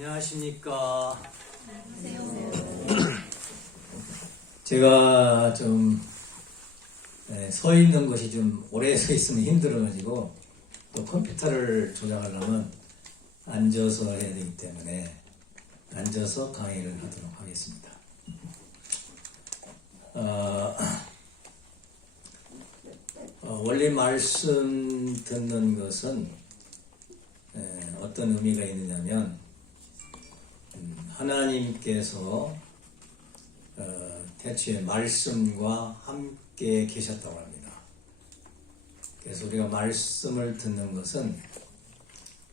안녕하십니까. 제가 좀 서 있는 것이 좀 오래 서 있으면 힘들어가지고 또 컴퓨터를 조작하려면 앉아서 해야 되기 때문에 앉아서 강의를 하도록 하겠습니다. 원래 말씀 듣는 것은 어떤 의미가 있느냐면 하나님께서 태초에 말씀과 함께 계셨다고 합니다. 그래서 우리가 말씀을 듣는 것은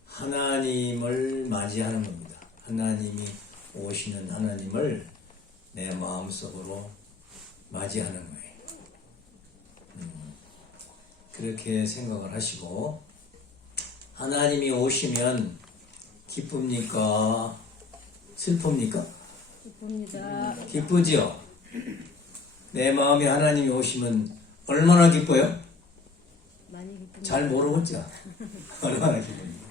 하나님을 맞이하는 겁니다. 하나님이 오시는 하나님을 내 마음속으로 맞이하는 거예요. 그렇게 생각을 하시고, 하나님이 오시면 기쁩니까? 슬픕니까? 기쁩니다. 기쁘지요? 내 마음에 하나님이 오시면 얼마나 기뻐요? 많이 기쁩니다. 잘 모르겠죠? 얼마나 기쁩니까?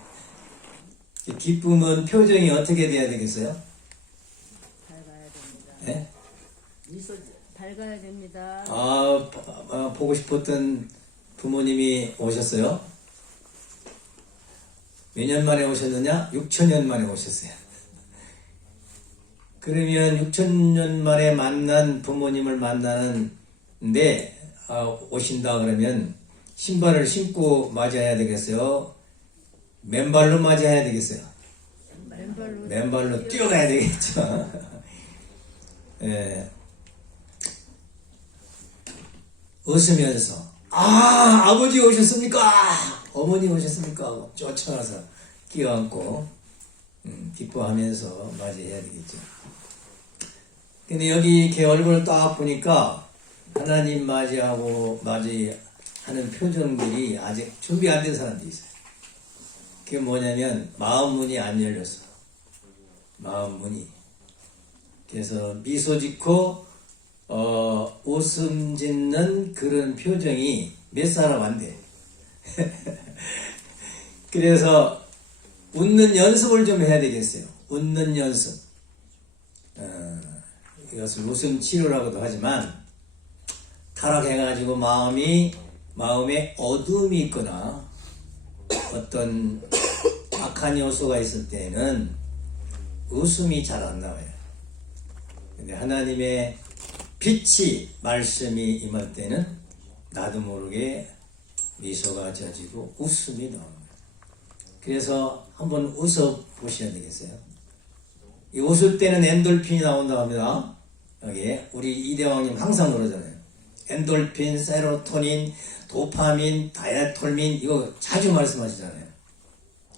기쁨은 표정이 어떻게 돼야 되겠어요? 밝아야 됩니다. 네? 밝아야 됩니다. 보고 싶었던 부모님이 오셨어요? 몇 년 만에 오셨느냐? 6천년 만에 오셨어요. 그러면 6천년 만에 만난 부모님을 만나는데 오신다 그러면 신발을 신고 맞이해야 되겠어요? 맨발로 맞이해야 되겠어요? 맨발로 뛰어가야 되겠죠. 예. 웃으면서 아버지 오셨습니까? 어머니 오셨습니까? 쫓아가서 끼어안고 기뻐하면서 맞이해야 되겠죠. 근데 여기 이렇게 얼굴을 딱 보니까 하나님 맞이하는 표정들이 아직 준비 안 된 사람들이 있어요. 그게 뭐냐면 마음 문이 안 열렸어. 마음 문이. 그래서 미소 짓고 웃음 짓는 그런 표정이 몇 사람 안 돼. 그래서 웃는 연습을 좀 해야 되겠어요. 웃는 연습. 이것을 웃음 치료라고도 하지만, 타락해가지고 마음에 어둠이 있거나 어떤 악한 요소가 있을 때는 웃음이 잘 안 나와요. 근데 하나님의 빛이, 말씀이 임할 때는 나도 모르게 미소가 져지고 웃음이 나옵니다. 그래서 한번 웃어 보셔야 되겠어요. 이 웃을 때는 엔돌핀이 나온다고 합니다. 여기에 우리 이대왕님 항상 그러잖아요. 엔돌핀, 세로토닌, 도파민, 다이아톨민, 이거 자주 말씀하시잖아요.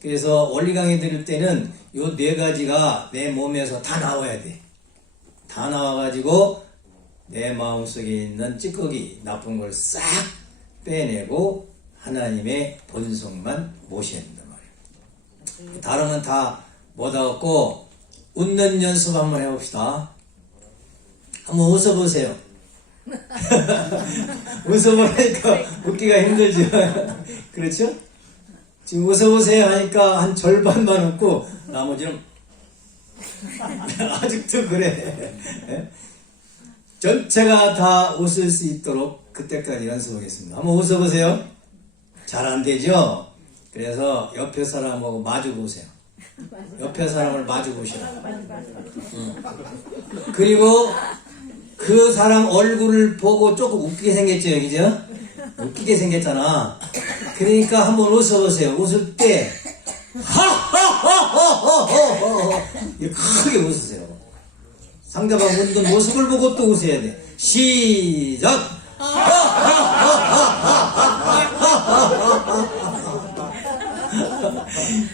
그래서 원리 강의 들을 때는 이 4가지가 내 몸에서 다 나와야 돼. 다 나와가지고 내 마음속에 있는 찌꺼기, 나쁜 걸 싹 빼내고 하나님의 본성만 모셔야 된단 말이에요. 다른 건 다 못하겠고, 웃는 연습 한번 해봅시다. 한번 웃어보세요. 웃어보니까 웃기가 힘들죠. 그렇죠? 지금 웃어보세요 하니까 한 절반만 웃고 나머지는 아직도 그래. 전체가 다 웃을 수 있도록 그때까지 연습하겠습니다. 한번 웃어보세요. 잘 안 되죠? 그래서 옆에 사람하고 마주 보세요. 옆에 사람을 마주 보셔요. 그리고 그 사람 얼굴을 보고 조금 웃기게 생겼죠, 그죠? 웃기게 생겼잖아. 그러니까 한번 웃어보세요. 웃을 때 하하하하하하 크게 웃으세요. 상대방 웃는 모습을 보고 또 웃어야 돼. 시작!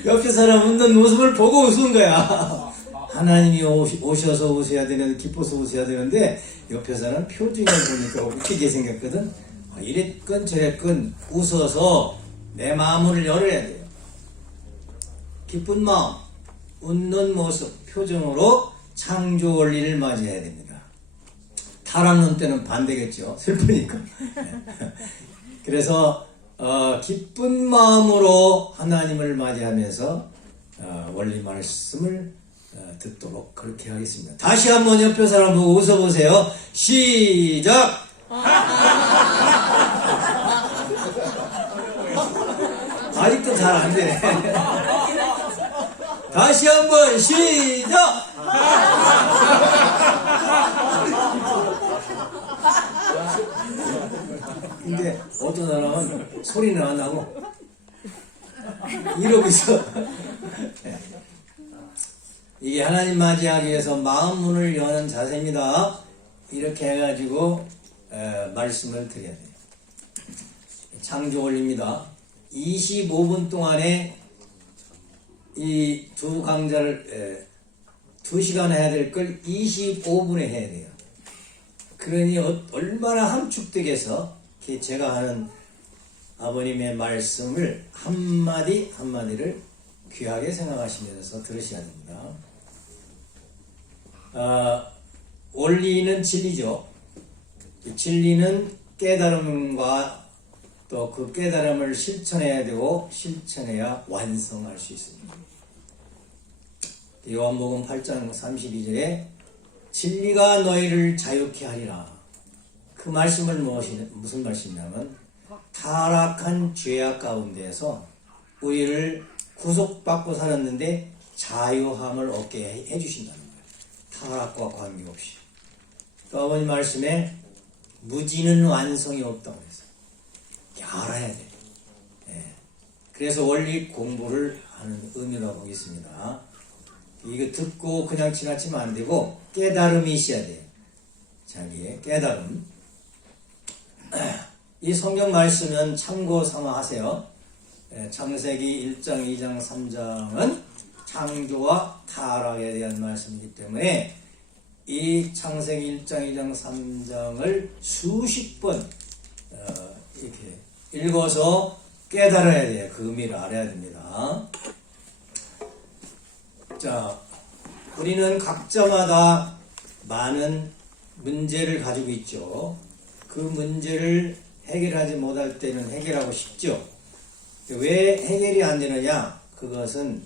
옆에 사람 웃는 모습을 보고 웃은 거야. 하나님이 오셔서 웃어야 되는, 기뻐서 웃어야 되는데 옆에 사람 표정을 보니까 웃기게 생겼거든. 이랬건 저랬건 웃어서 내 마음을 열어야 돼요. 기쁜 마음, 웃는 모습, 표정으로 창조 원리를 맞이해야 됩니다. 타락론 때는 반대겠죠. 슬프니까. 그래서 기쁜 마음으로 하나님을 맞이하면서 원리 말씀을 듣도록 그렇게 하겠습니다. 다시 한번 옆에 사람 보고 웃어보세요. 시작! 아직도 잘 안 되네. 다시 한번 시작! 근데 어떤 사람은 소리는 안 나고 이러고 있어. 이게 하나님 맞이하기 위해서 마음 문을 여는 자세입니다. 이렇게 해가지고 말씀을 드려야 돼요. 창조원리입니다. 25분 동안에 이 두 강좌를 2시간 해야 될 걸 25분에 해야 돼요. 그러니 얼마나 함축되게서 제가 하는 아버님의 말씀을 한마디 한마디를 귀하게 생각하시면서 들으셔야 됩니다. 원리는 진리죠. 진리는 깨달음과 또 그 깨달음을 실천해야 되고 실천해야 완성할 수 있습니다. 요한복음 8장 32절에 진리가 너희를 자유케 하리라. 그 말씀을 무슨 말씀이냐면 타락한 죄악 가운데에서 우리를 구속받고 살았는데 자유함을 얻게 해주신다는 거예요. 타락과 관계없이. 또 아버님 말씀에 무지는 완성이 없다고 했어요. 알아야 돼. 그래서 원리 공부를 하는 의미라고 보겠습니다. 이거 듣고 그냥 지나치면 안 되고 깨달음이 있어야 돼요. 자기의 깨달음. 이 성경 말씀은 참고 삼아하세요. 창세기 1장, 2장, 3장은 창조와 타락에 대한 말씀이기 때문에 이 창세기 1장, 2장, 3장을 수십 번 이렇게 읽어서 깨달아야 돼요. 그 의미를 알아야 됩니다. 자, 우리는 각자마다 많은 문제를 가지고 있죠. 그 문제를 해결하지 못할 때는 해결하고 싶죠. 왜 해결이 안 되느냐? 그것은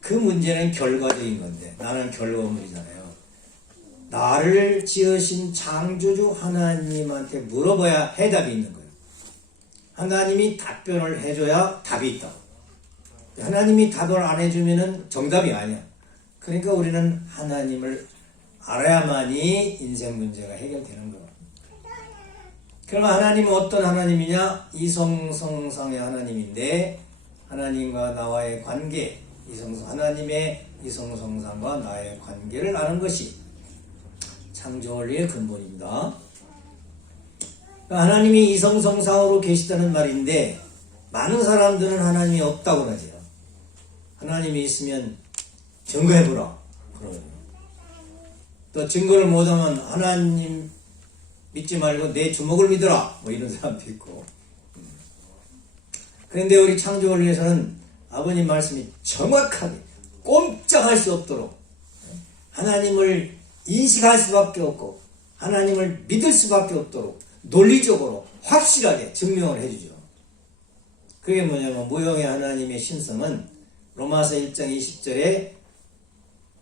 그 문제는 결과적인 건데 나는 결과물이잖아요. 나를 지으신 창조주 하나님한테 물어봐야 해답이 있는 거예요. 하나님이 답변을 해줘야 답이 있다고. 하나님이 답을 안 해주면 정답이 아니야. 그러니까 우리는 하나님을 알아야만이 인생 문제가 해결되는 거예요. 그러면 하나님은 어떤 하나님이냐? 이성성상의 하나님인데 하나님과 나와의 관계, 하나님의 이성성상과 나의 관계를 아는 것이 창조원리의 근본입니다. 하나님이 이성성상으로 계시다는 말인데 많은 사람들은 하나님이 없다고 그러죠. 하나님이 있으면 증거해보라. 그러거든요. 또 증거를 못하면 하나님 믿지 말고 내 주먹을 믿어라. 뭐 이런 사람도 있고. 그런데 우리 창조원리에서는 아버님 말씀이 정확하게 꼼짝할 수 없도록 하나님을 인식할 수밖에 없고 하나님을 믿을 수밖에 없도록 논리적으로 확실하게 증명을 해주죠. 그게 뭐냐면 무형의 하나님의 신성은 로마서 1장 20절에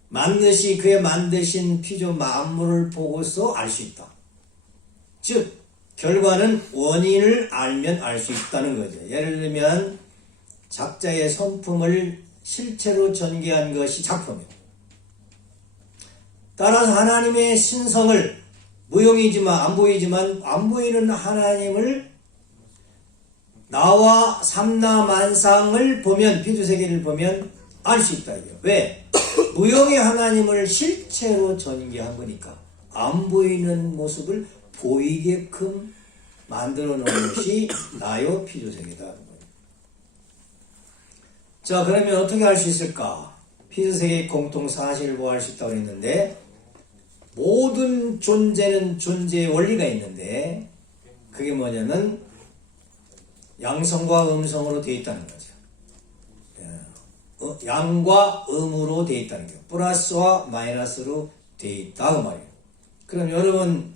만드시 그의 만드신 피조 만물을 보고서 알 수 있다. 즉 결과는 원인을 알면 알 수 있다는 거죠. 예를 들면 작자의 성품을 실체로 전개한 것이 작품이에요. 따라서 하나님의 신성을 무형이지만 안 보이는 하나님을 나와 삼라만상을 보면 피두세계를 보면 알 수 있다. 이거예요. 왜? 무형의 하나님을 실체로 전개한 거니까 안 보이는 모습을 보이게끔 만들어 놓은 것이 나요 피두세계다. 자, 그러면 어떻게 할 수 있을까? 피두세계의 공통 사실을 보호할 수 있다고 했는데 모든 존재는 존재의 원리가 있는데 그게 뭐냐면 양성과 음성으로 되어 있다는 거죠. 양과 음으로 되어 있다는 거예요. 플러스와 마이너스로 되어 있다 그 말이에요. 그럼 여러분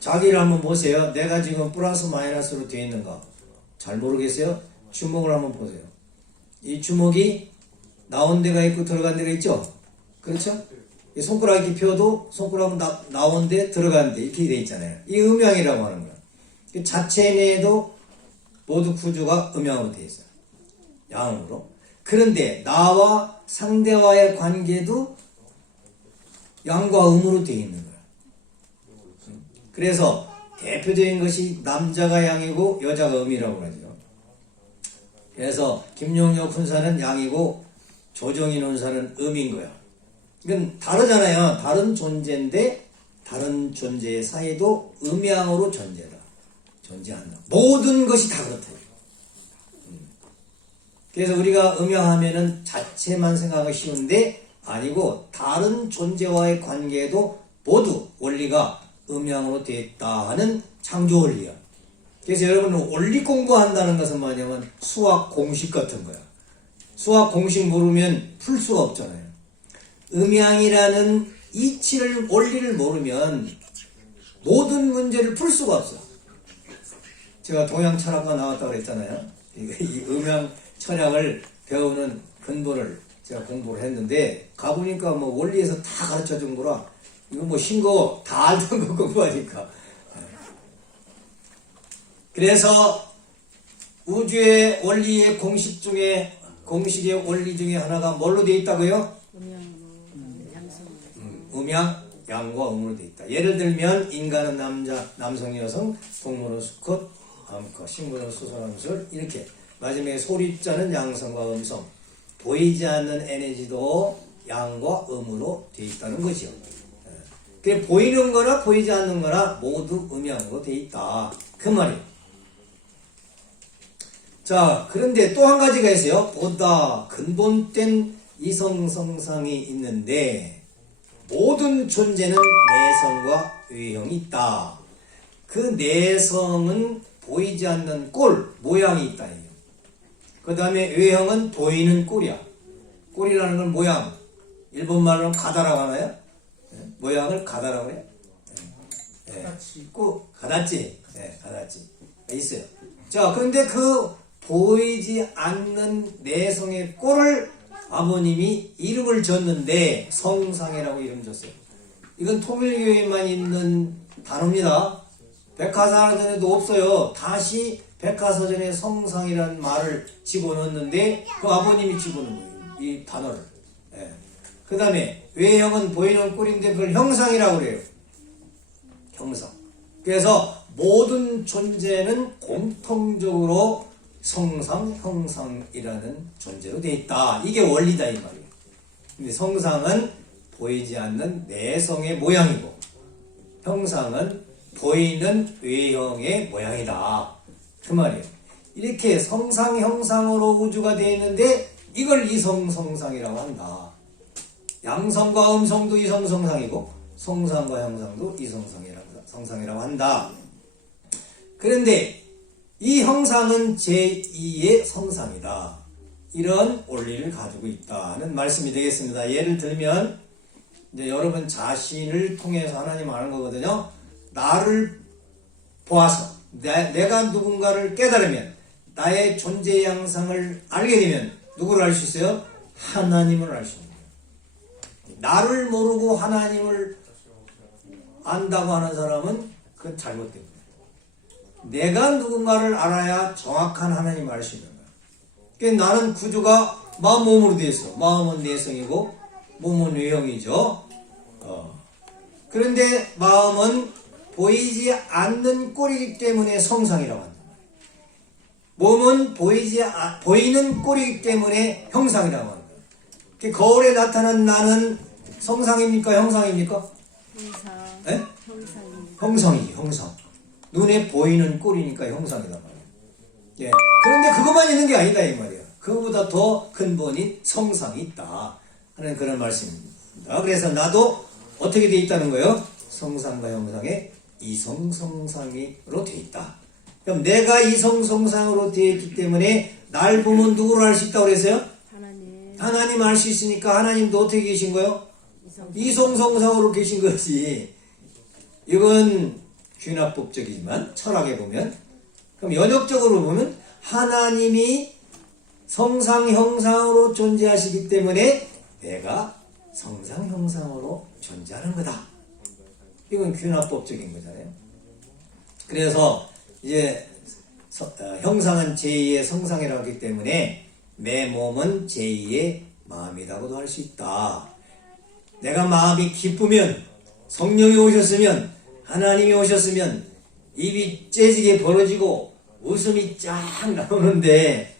자기를 한번 보세요. 내가 지금 플러스 마이너스로 되어 있는가? 잘 모르겠어요? 주먹을 한번 보세요. 이 주먹이 나온 데가 있고 들어간 데가 있죠? 그렇죠? 이 손가락 기표도 손가락은 나온데 들어가는데 이렇게 돼 있잖아요. 이 음양이라고 하는 거예요. 그 자체 내에도 모두 구조가 음양으로 돼 있어요. 양으로. 그런데 나와 상대와의 관계도 양과 음으로 되어 있는 거예요. 그래서 대표적인 것이 남자가 양이고 여자가 음이라고 하죠. 그래서 김용혁 훈사는 양이고 조정인 훈사는 음인 거예요. 이건 다르잖아요. 다른 존재인데 다른 존재의 사이도 음양으로 존재한다. 모든 것이 다 그렇다. 그래서 우리가 음양하면은 자체만 생각하기 쉬운데 아니고 다른 존재와의 관계도 모두 원리가 음양으로 되어 있다 하는 창조 원리야. 그래서 여러분은 원리 공부한다는 것은 뭐냐면 수학 공식 같은 거야. 수학 공식 모르면 풀 수가 없잖아요. 음양이라는 이치를 원리를 모르면 모든 문제를 풀 수가 없어. 제가 동양 철학과 나왔다고 그랬잖아요. 이 음양 철학을 배우는 근본을 제가 공부를 했는데 가보니까 뭐 원리에서 다 가르쳐 준 거라 이거 뭐 신거 다 알던 거 공부하니까. 그래서 우주의 원리의 공식의 원리 중에 하나가 뭘로 되어 있다고요? 음양으로, 양성으로. 음양, 양과 음으로 되어 있다. 예를 들면 인간은 남성, 여성, 동물은 수컷, 암컷, 식물은 수소남술 이렇게 마지막에 소리자는 양성과 음성, 보이지 않는 에너지도 양과 음으로 되어 있다는 것이요. 그 보이는 거나 보이지 않는 거나 모두 음양으로 되어 있다. 그 말이에요. 자, 그런데 또 한 가지가 있어요. 보다 근본된 이성성상이 있는데 모든 존재는 내성과 외형이 있다. 그 내성은 보이지 않는 꼴, 모양이 있다. 그 다음에 외형은 보이는 꼴이야. 꼴이라는 건 모양. 일본말로는 가다라고 하나요? 모양을 가다라고 해요? 가다치. 가다치. 네, 가다치. 있어요. 자, 그런데 그 보이지 않는 내성의 꼴을 아버님이 이름을 줬는데 성상이라고 이름 줬어요. 이건 통일교에만 있는 단어입니다. 백화사전에도 없어요. 다시 백화사전에 성상이라는 말을 집어넣었는데 그 아버님이 집어넣은 거예요. 이 단어를. 그 다음에 외형은 보이는 꼴인데 그걸 형상이라고 그래요. 형상. 그래서 모든 존재는 공통적으로 성상, 형상이라는 존재로 되어 있다. 이게 원리다 이 말이에요. 근데 성상은 보이지 않는 내성의 모양이고 형상은 보이는 외형의 모양이다. 그 말이에요. 이렇게 성상, 형상으로 우주가 되어 있는데 이걸 이성성상이라고 한다. 양성과 음성도 이성성상이고 성상과 형상도 이성성상이라고 한다. 그런데 이 형상은 제2의 성상이다. 이런 원리를 가지고 있다는 말씀이 되겠습니다. 예를 들면 이제 여러분 자신을 통해서 하나님 아는 거거든요. 나를 보아서 내가 누군가를 깨달으면 나의 존재 양상을 알게 되면 누구를 알 수 있어요? 하나님을 알 수 있는 거예요. 나를 모르고 하나님을 안다고 하는 사람은 그건 잘못된 거예요. 내가 누군가를 알아야 정확한 하나님을 알 수 있는 거야. 그러니까 나는 구조가 마음, 몸으로 되어 있어. 마음은 내성이고 몸은 외형이죠. 그런데 마음은 보이지 않는 꼴이기 때문에 성상이라고 한다. 몸은 보이는 꼴이기 때문에 형상이라고 한다. 그러니까 거울에 나타난 나는 성상입니까? 형상입니까? 형상. 네? 형상입니다. 형상이지, 형상. 눈에 보이는 꼴이니까 형상이란 말이야. 예. 그런데 그것만 있는 게 아니다, 이 말이야. 그거보다 더 근본인 성상이 있다. 하는 그런 말씀입니다. 그래서 나도 어떻게 돼 있다는 거예요? 성상과 형상의 이성성상으로 돼 있다. 그럼 내가 이성성상으로 되어 있기 때문에 날 보면 누구를 알 수 있다고 그랬어요? 하나님 알 수 있으니까 하나님도 어떻게 계신 거예요? 이성성상으로 계신 거지. 이건 귀납법적이지만 철학에 보면, 그럼 연역적으로 보면 하나님이 성상 형상으로 존재하시기 때문에 내가 성상 형상으로 존재하는 거다. 이건 균합법적인 거잖아요. 그래서 이제 형상은 제2의 성상이라고 하기 때문에 내 몸은 제2의 마음이라고도 할 수 있다. 내가 마음이 기쁘면, 성령이 오셨으면, 하나님이 오셨으면 입이 째지게 벌어지고 웃음이 쫙 나오는데,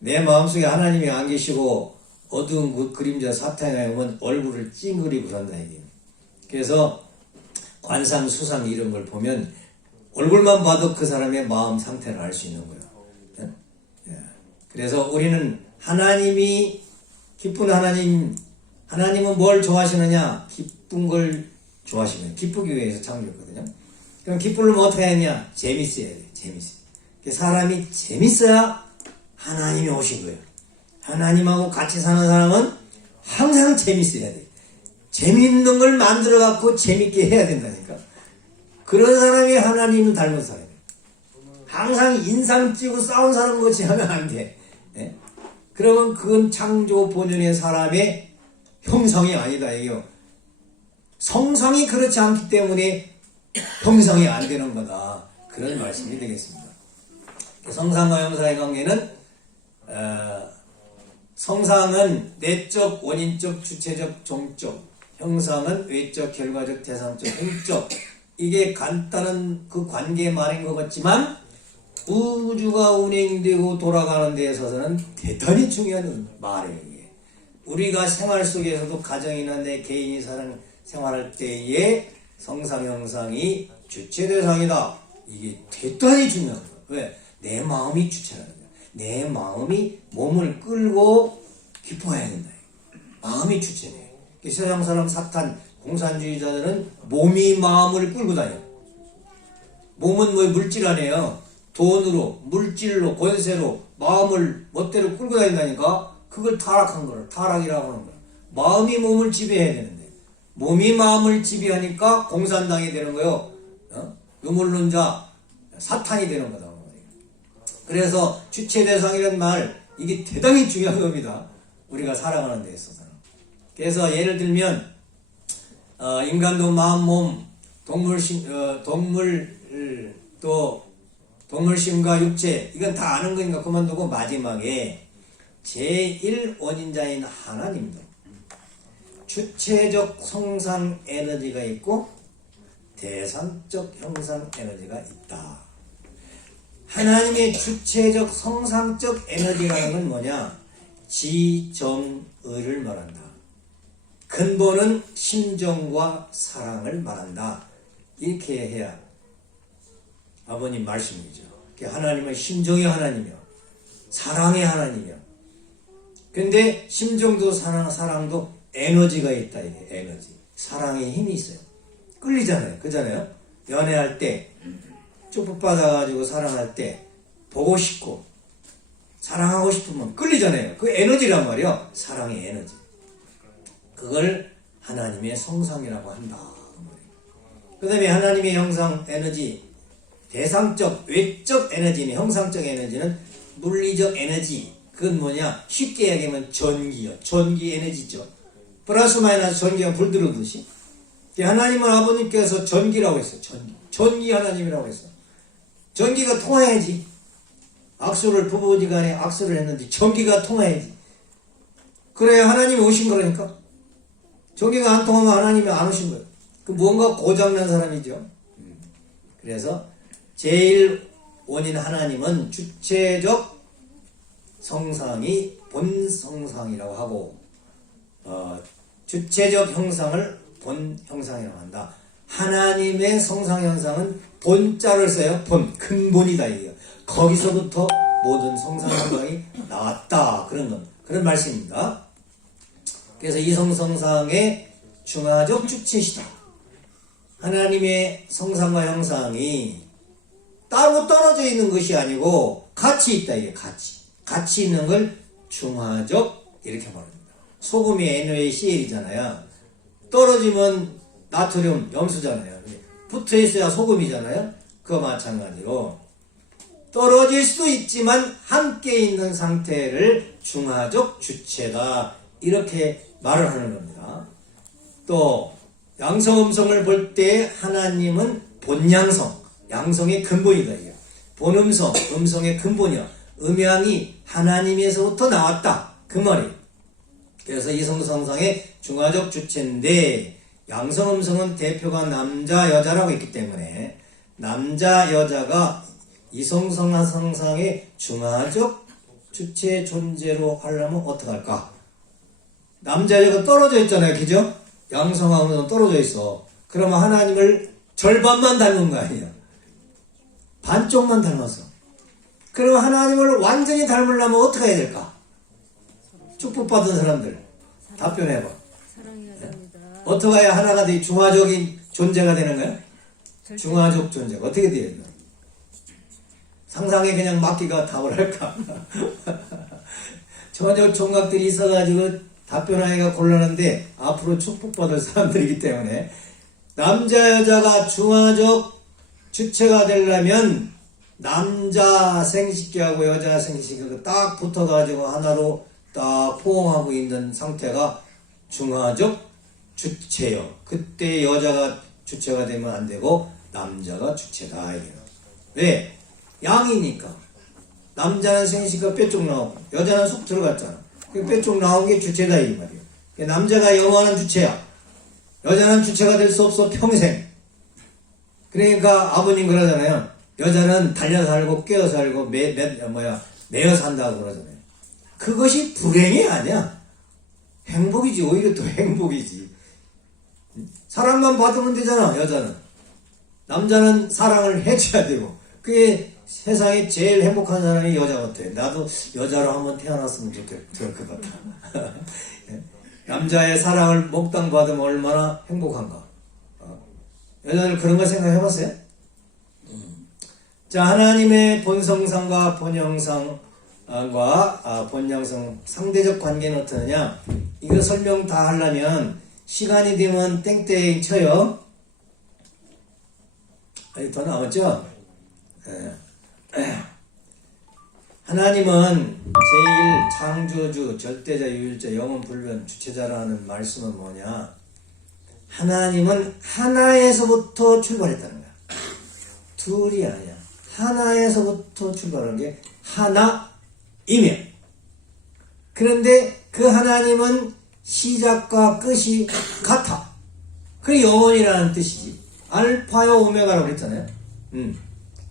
내 마음속에 하나님이 안 계시고 어두운 그 그림자 사탄에 오면 얼굴을 찡그리고 그런다 이게. 그래서 관상, 수상 이런 걸 보면 얼굴만 봐도 그 사람의 마음 상태를 알 수 있는 거예요. 그래서 우리는 하나님이 기쁜 하나님은 뭘 좋아하시느냐? 기쁜 걸 좋아하시는, 기쁘기 위해서 창조했거든요. 그럼 기쁘려면 어떻게 해야 하냐? 재밌어야 돼요. 사람이 재밌어야 하나님이 오신 거예요. 하나님하고 같이 사는 사람은 항상 재밌어야 돼. 재밌는 걸 만들어 갖고 재밌게 해야 된다니까. 그런 사람이 하나님을 닮은 사람이에요. 항상 인상 찌고 싸운 사람 같이 하면 안 돼. 예? 그러면 그건 창조 본연의 사람의 형성이 아니다 이게요. 성성이 그렇지 않기 때문에 형성이 안 되는 거다. 그런 말씀이 되겠습니다. 성상과 형상의 관계는 성상은 내적, 원인적, 주체적, 종적, 형상은 외적, 결과적, 대상적, 행적. 이게 간단한 그 관계 말인 것 같지만 우주가 운행되고 돌아가는 데 있어서는 대단히 중요한 말이에요. 이게. 우리가 생활 속에서도 가정이나 내 개인이 사는 생활할 때에 성상, 형상이 주체 대상이다. 이게 대단히 중요한 거예요. 왜? 내 마음이 주체라는 거예요. 내 마음이 몸을 끌고 기뻐해야 된다. 마음이 주체네. 세상 사람 사탄, 공산주의자들은 몸이 마음을 끌고 다녀. 몸은 뭐 물질 아니에요. 돈으로, 물질로, 권세로 마음을 멋대로 끌고 다닌다니까. 그걸 타락한 거를 타락이라고 하는 거야. 마음이 몸을 지배해야 되는데 몸이 마음을 지배하니까 공산당이 되는 거예요. 유물론자, 사탄이 되는 거다. 그래서 주체 대상이라는 말, 이게 대단히 중요한 겁니다. 우리가 살아가는 데 있어서는. 그래서 예를 들면 인간도 마음, 몸, 동물심과 육체, 이건 다 아는 거니까 그만두고 마지막에 제1원인자인 하나님도 주체적 성상 에너지가 있고 대상적 형상 에너지가 있다. 하나님의 주체적 성상적 에너지라는 건 뭐냐? 지정의를 말한다. 근본은 심정과 사랑을 말한다. 이렇게 해야 아버님 말씀이죠. 하나님은 심정의 하나님이요, 사랑의 하나님이요. 근데 심정도 사랑도 에너지가 있다. 이게 에너지, 사랑의 힘이 있어요. 끌리잖아요. 그잖아요. 연애할 때 쭉 받아가지고 사랑할 때 보고 싶고 사랑하고 싶으면 끌리잖아요. 그 에너지란 말이요. 사랑의 에너지. 그걸 하나님의 성상이라고 한다. 그 다음에 하나님의 형상 에너지, 대상적, 외적 에너지는, 형상적 에너지는 물리적 에너지. 그건 뭐냐? 쉽게 얘기하면 전기요. 전기 에너지죠. 플러스 마이너스 전기가 불 들어오듯이. 하나님은 아버님께서 전기라고 했어요. 전기 하나님이라고 했어요. 전기가 통해야지. 악수를, 부부지간에 악수를 했는데 전기가 통해야지. 그래야 하나님이 오신 거라니까. 전기가 안 통하면 하나님이 안 오신 거예요. 그 뭔가 고장난 사람이죠. 그래서 제일 원인 하나님은 주체적 성상이 본성상이라고 하고 주체적 형상을 본형상이라고 한다. 하나님의 성상 형상은 본자를 써요. 본, 근본이다 이게요. 거기서부터 모든 성상 형상이 나왔다. 그런 말씀입니다. 그래서 이 성상의 중화적 주체시다. 하나님의 성상과 형상이 따로 떨어져 있는 것이 아니고 같이 있다. 이게 같이 있는 걸 중화적 이렇게 말합니다. 소금이 NaCl이잖아요. 떨어지면 나트륨, 염수잖아요. 붙어 있어야 소금이잖아요. 그거 마찬가지로 떨어질 수도 있지만 함께 있는 상태를 중화적 주체다. 이렇게 말을 하는 겁니다. 또 양성음성을 볼 때 하나님은 본양성, 양성의 근본이다. 이게. 본음성, 음성의 근본이야. 음양이 하나님에서부터 나왔다. 그 말이에요. 그래서 이성성상의 중화적 주체인데 양성음성은 대표가 남자, 여자라고 있기 때문에 남자, 여자가 이성성상의 중화적 주체 존재로 하려면 어떡할까? 남자, 여자가 떨어져 있잖아요. 그죠? 양성하고는 떨어져 있어. 그러면 하나님을 절반만 닮은 거 아니에요? 반쪽만 닮았어. 그러면 하나님을 완전히 닮으려면 어떻게 해야 될까? 축복받은 사람들 답변해봐. 사랑해야 됩니다. 어떻게 해야 하나가 돼? 중화적인 존재가 되는 거야? 중화적 존재가 어떻게 돼야 돼? 상상에 그냥 맡기가 답을 할까? 전혀 총각들이 있어가지고 답변하기가 곤란한데 앞으로 축복받을 사람들이기 때문에 남자 여자가 중화적 주체가 되려면 남자 생식기하고 여자 생식기가 딱 붙어가지고 하나로 딱 포옹하고 있는 상태가 중화적 주체요. 그때 여자가 주체가 되면 안 되고 남자가 주체다. 이게요. 왜? 양이니까. 남자는 생식기가 뼈쪽 나오고 여자는 속 들어갔잖아. 그 뼈쪽 나온 게 주체다 이 말이에요. 남자가 영원한 주체야. 여자는 주체가 될 수 없어 평생. 그러니까 아버님 그러잖아요. 여자는 달려 살고 깨어 살고 매어 산다고 그러잖아요. 그것이 불행이 아니야. 행복이지. 오히려 또 행복이지. 사랑만 받으면 되잖아. 여자는. 남자는 사랑을 해줘야 되고. 그게 세상에 제일 행복한 사람이 여자 같아. 나도 여자로 한번 태어났으면 좋을 것 같아. 남자의 사랑을 몽땅 받으면 얼마나 행복한가. 여자들 그런 거 생각해봤어요? 자, 하나님의 본성상과 본형상과 본양성 상대적 관계는 어떠느냐? 이거 설명 다 하려면 시간이 되면 땡땡 쳐요. 아니, 더 나왔죠? 하나님은 제일 창조주, 절대자, 유일자, 영원 불변, 주체자라는 말씀은 뭐냐? 하나님은 하나에서부터 출발했다는 거야. 둘이 아니야. 하나에서부터 출발한 게 하나이며. 그런데 그 하나님은 시작과 끝이 같아. 그게 영원이라는 뜻이지. 알파요 오메가라고 그랬잖아요.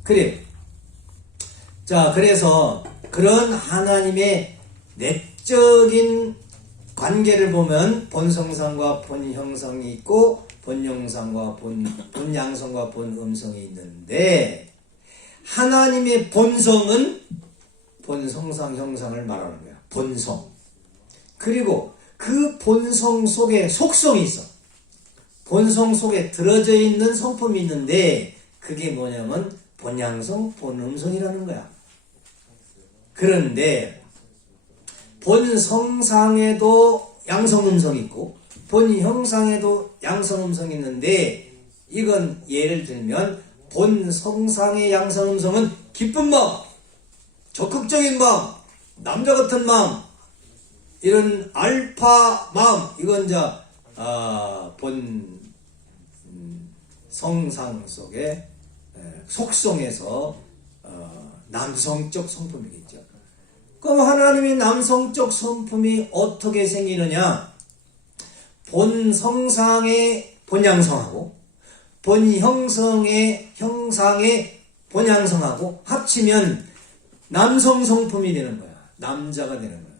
그래. 자, 그래서 그런 하나님의 내적인 관계를 보면 본성상과 본형상이 있고 본영상과 본양성과 본음성이 있는데 하나님의 본성은 본성상 형상을 말하는 거야. 본성. 그리고 그 본성 속에 속성이 있어. 본성 속에 들어져 있는 성품이 있는데 그게 뭐냐면 본양성, 본음성이라는 거야. 그런데 본성상에도 양성음성이 있고 본형상에도 양성음성이 있는데 이건 예를 들면 본성상의 양성음성은 기쁜 마음, 적극적인 마음, 남자 같은 마음, 이런 알파 마음, 이건 이제 본 성상 속의 속성에서 남성적 성품이겠죠. 그럼 하나님의 남성적 성품이 어떻게 생기느냐? 본성상의 본양성하고 본형성의 형상의 본양성하고 합치면 남성 성품이 되는 거야. 남자가 되는 거야.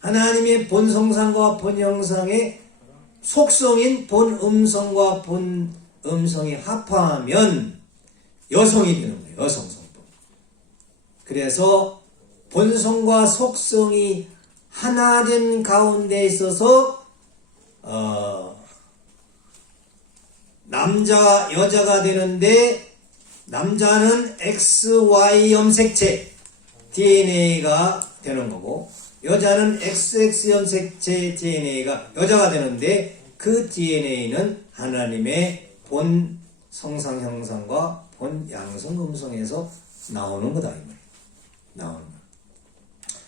하나님의 본성상과 본형상의 속성인 본음성과 본음성이 합하면 여성이 되는 거예요. 여성 성품. 그래서 본성과 속성이 하나 된 가운데 있어서 남자 여자가 되는데 남자는 XY 염색체 DNA가 되는 거고 여자는 XX 염색체 DNA가 여자가 되는데 그 DNA는 하나님의 본 성상 형상과 본 양성 음성에서 나오는 거다 이 말이에요. 나오는 거.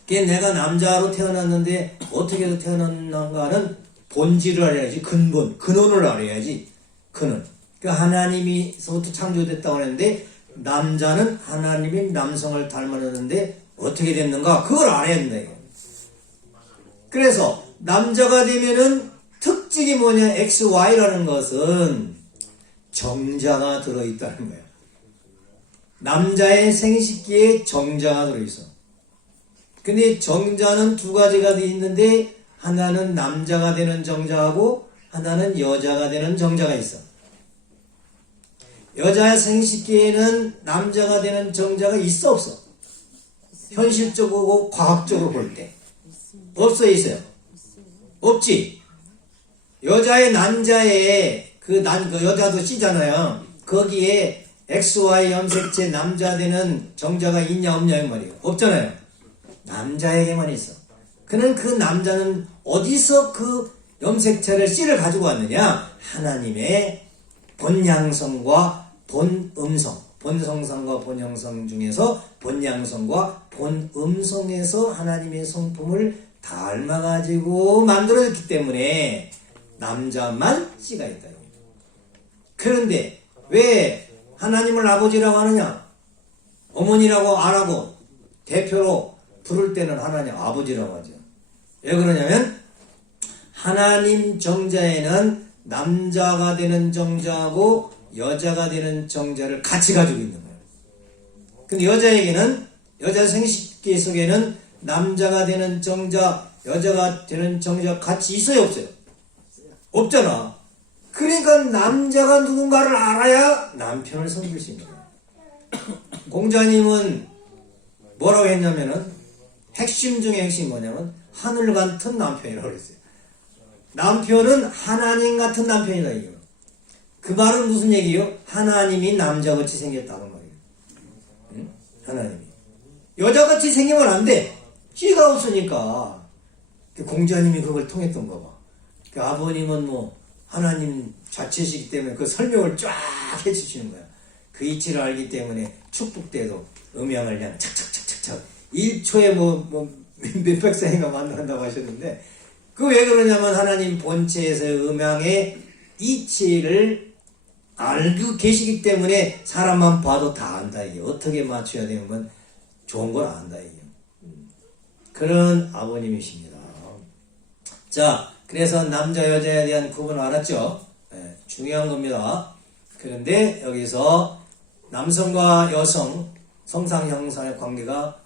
그게 내가 남자로 태어났는데 어떻게 해서 태어났는가는 본질을 알아야지. 근원을 알아야지. 근원. 그 하나님이서부터 창조됐다고 하는데 남자는 하나님이 남성을 닮았는데 어떻게 됐는가? 그걸 알아야 된다. 이거. 그래서 남자가 되면은 특징이 뭐냐? XY라는 것은 정자가 들어있다는 거야. 남자의 생식기에 정자가 들어있어. 근데 정자는 두 가지가 있는데 하나는 남자가 되는 정자하고 하나는 여자가 되는 정자가 있어. 여자의 생식기에는 남자가 되는 정자가 있어 없어? 현실적으로 과학적으로 볼 때 없어 있어요? 없지. 여자의 난자에 그 여자도 C잖아요. 거기에 XY 염색체 남자 되는 정자가 있냐 없냐 이 말이에요. 없잖아요. 남자에게만 있어. 그는 그 남자는 어디서 그 염색체를 C를 가지고 왔느냐? 하나님의 본양성과 본음성, 본성상과 본형성 중에서 본양성과 본음성에서 하나님의 성품을 닮아가지고 만들어졌기 때문에 남자만 C가 있다. 그런데 왜 하나님을 아버지라고 하느냐? 어머니라고 안 하고 대표로 부를 때는 하나님 아버지라고 하죠. 왜 그러냐면 하나님 정자에는 남자가 되는 정자하고 여자가 되는 정자를 같이 가지고 있는 거예요. 근데 여자에게는 여자 생식기 속에는 남자가 되는 정자, 여자가 되는 정자 같이 있어요 없어요? 없잖아. 그러니까 남자가 누군가를 알아야 남편을 섬길 수 있는 거예요. 공자님은 뭐라고 했냐면은 핵심 중에 핵심이 뭐냐면 하늘 같은 남편이라고 그랬어요. 남편은 하나님 같은 남편이다 이거. 그 말은 무슨 얘기예요? 하나님이 남자같이 생겼다는 말이에요. 응? 하나님이 여자같이 생기면 안 돼. 씨가 없으니까. 공자님이 그걸 통했던 거 봐. 그 아버님은 뭐 하나님 자체시기 때문에 그 설명을 쫙 해주시는 거야. 그 이치를 알기 때문에 축복 때도 음양을 그냥 착착착착착 1초에 몇백 생인가 만든다고 하셨는데 그 왜 그러냐면 하나님 본체에서의 음양의 이치를 알고 계시기 때문에 사람만 봐도 다 안다 이게. 어떻게 맞춰야 되면 좋은 걸 안다 이게. 그런 아버님이십니다. 자, 그래서 남자 여자에 대한 구분 알았죠? 네, 중요한 겁니다. 그런데 여기서 남성과 여성 성상 형상의 관계가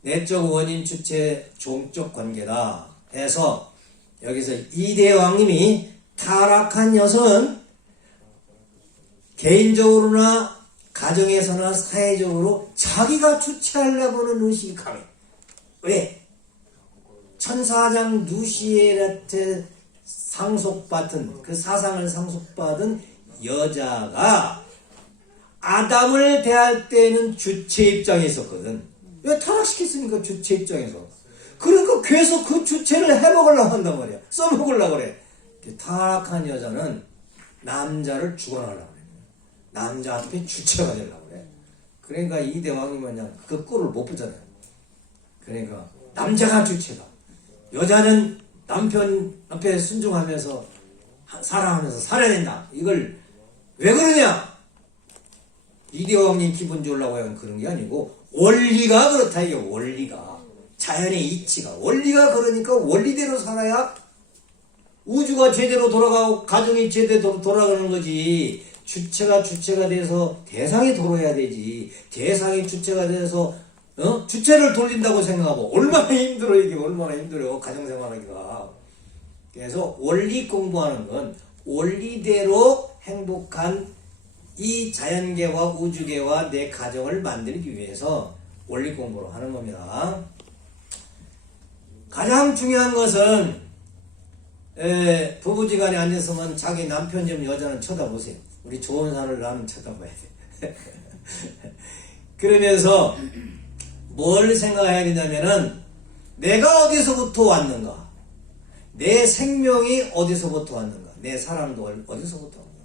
내적 원인 주체 종적 관계다 해서 여기서 이대왕님이 타락한 여성은 개인적으로나 가정에서나 사회적으로 자기가 주체하려고 하는 의식이 강해. 왜? 천사장 누시엘한테 상속받은 그 사상을 상속받은 여자가 아담을 대할 때는 주체 입장에 있었거든. 왜 타락시켰으니까 주체 입장에서. 그러니까 계속 그 주체를 해먹으려고 한단 말이야. 써먹으려고 그래. 타락한 여자는 남자를 죽어나가려고 그래. 남자한테 주체가 되려고 그래. 그러니까 이 대왕이 뭐냐 그 꼴을 못 보잖아요. 그러니까 남자가 주체다. 여자는 남편 앞에 순종하면서 사랑하면서 살아야 된다. 이걸 왜 그러냐? 이대왕님 기분 좋으려고 하는 그런 게 아니고 원리가 그렇다 이게. 원리가 자연의 이치가 원리가 그러니까 원리대로 살아야 우주가 제대로 돌아가고 가정이 제대로 돌아가는 거지. 주체가 돼서 대상이 돌아야 되지. 대상이 주체가 돼서 주체를 돌린다고 생각하고 얼마나 힘들어 이게. 얼마나 힘들어 가정생활하기가. 그래서 원리 공부하는 건 원리대로 행복한 이 자연계와 우주계와 내 가정을 만들기 위해서 원리 공부를 하는 겁니다. 가장 중요한 것은 부부지간에 앉아서면 자기 남편 좀 여자는 쳐다보세요. 우리 좋은 사람을 나는 쳐다봐야 돼. 그러면서 뭘 생각해야 되냐면은 내가 어디서부터 왔는가, 내 생명이 어디서부터 왔는가, 내 사랑도 어디서부터 왔는가.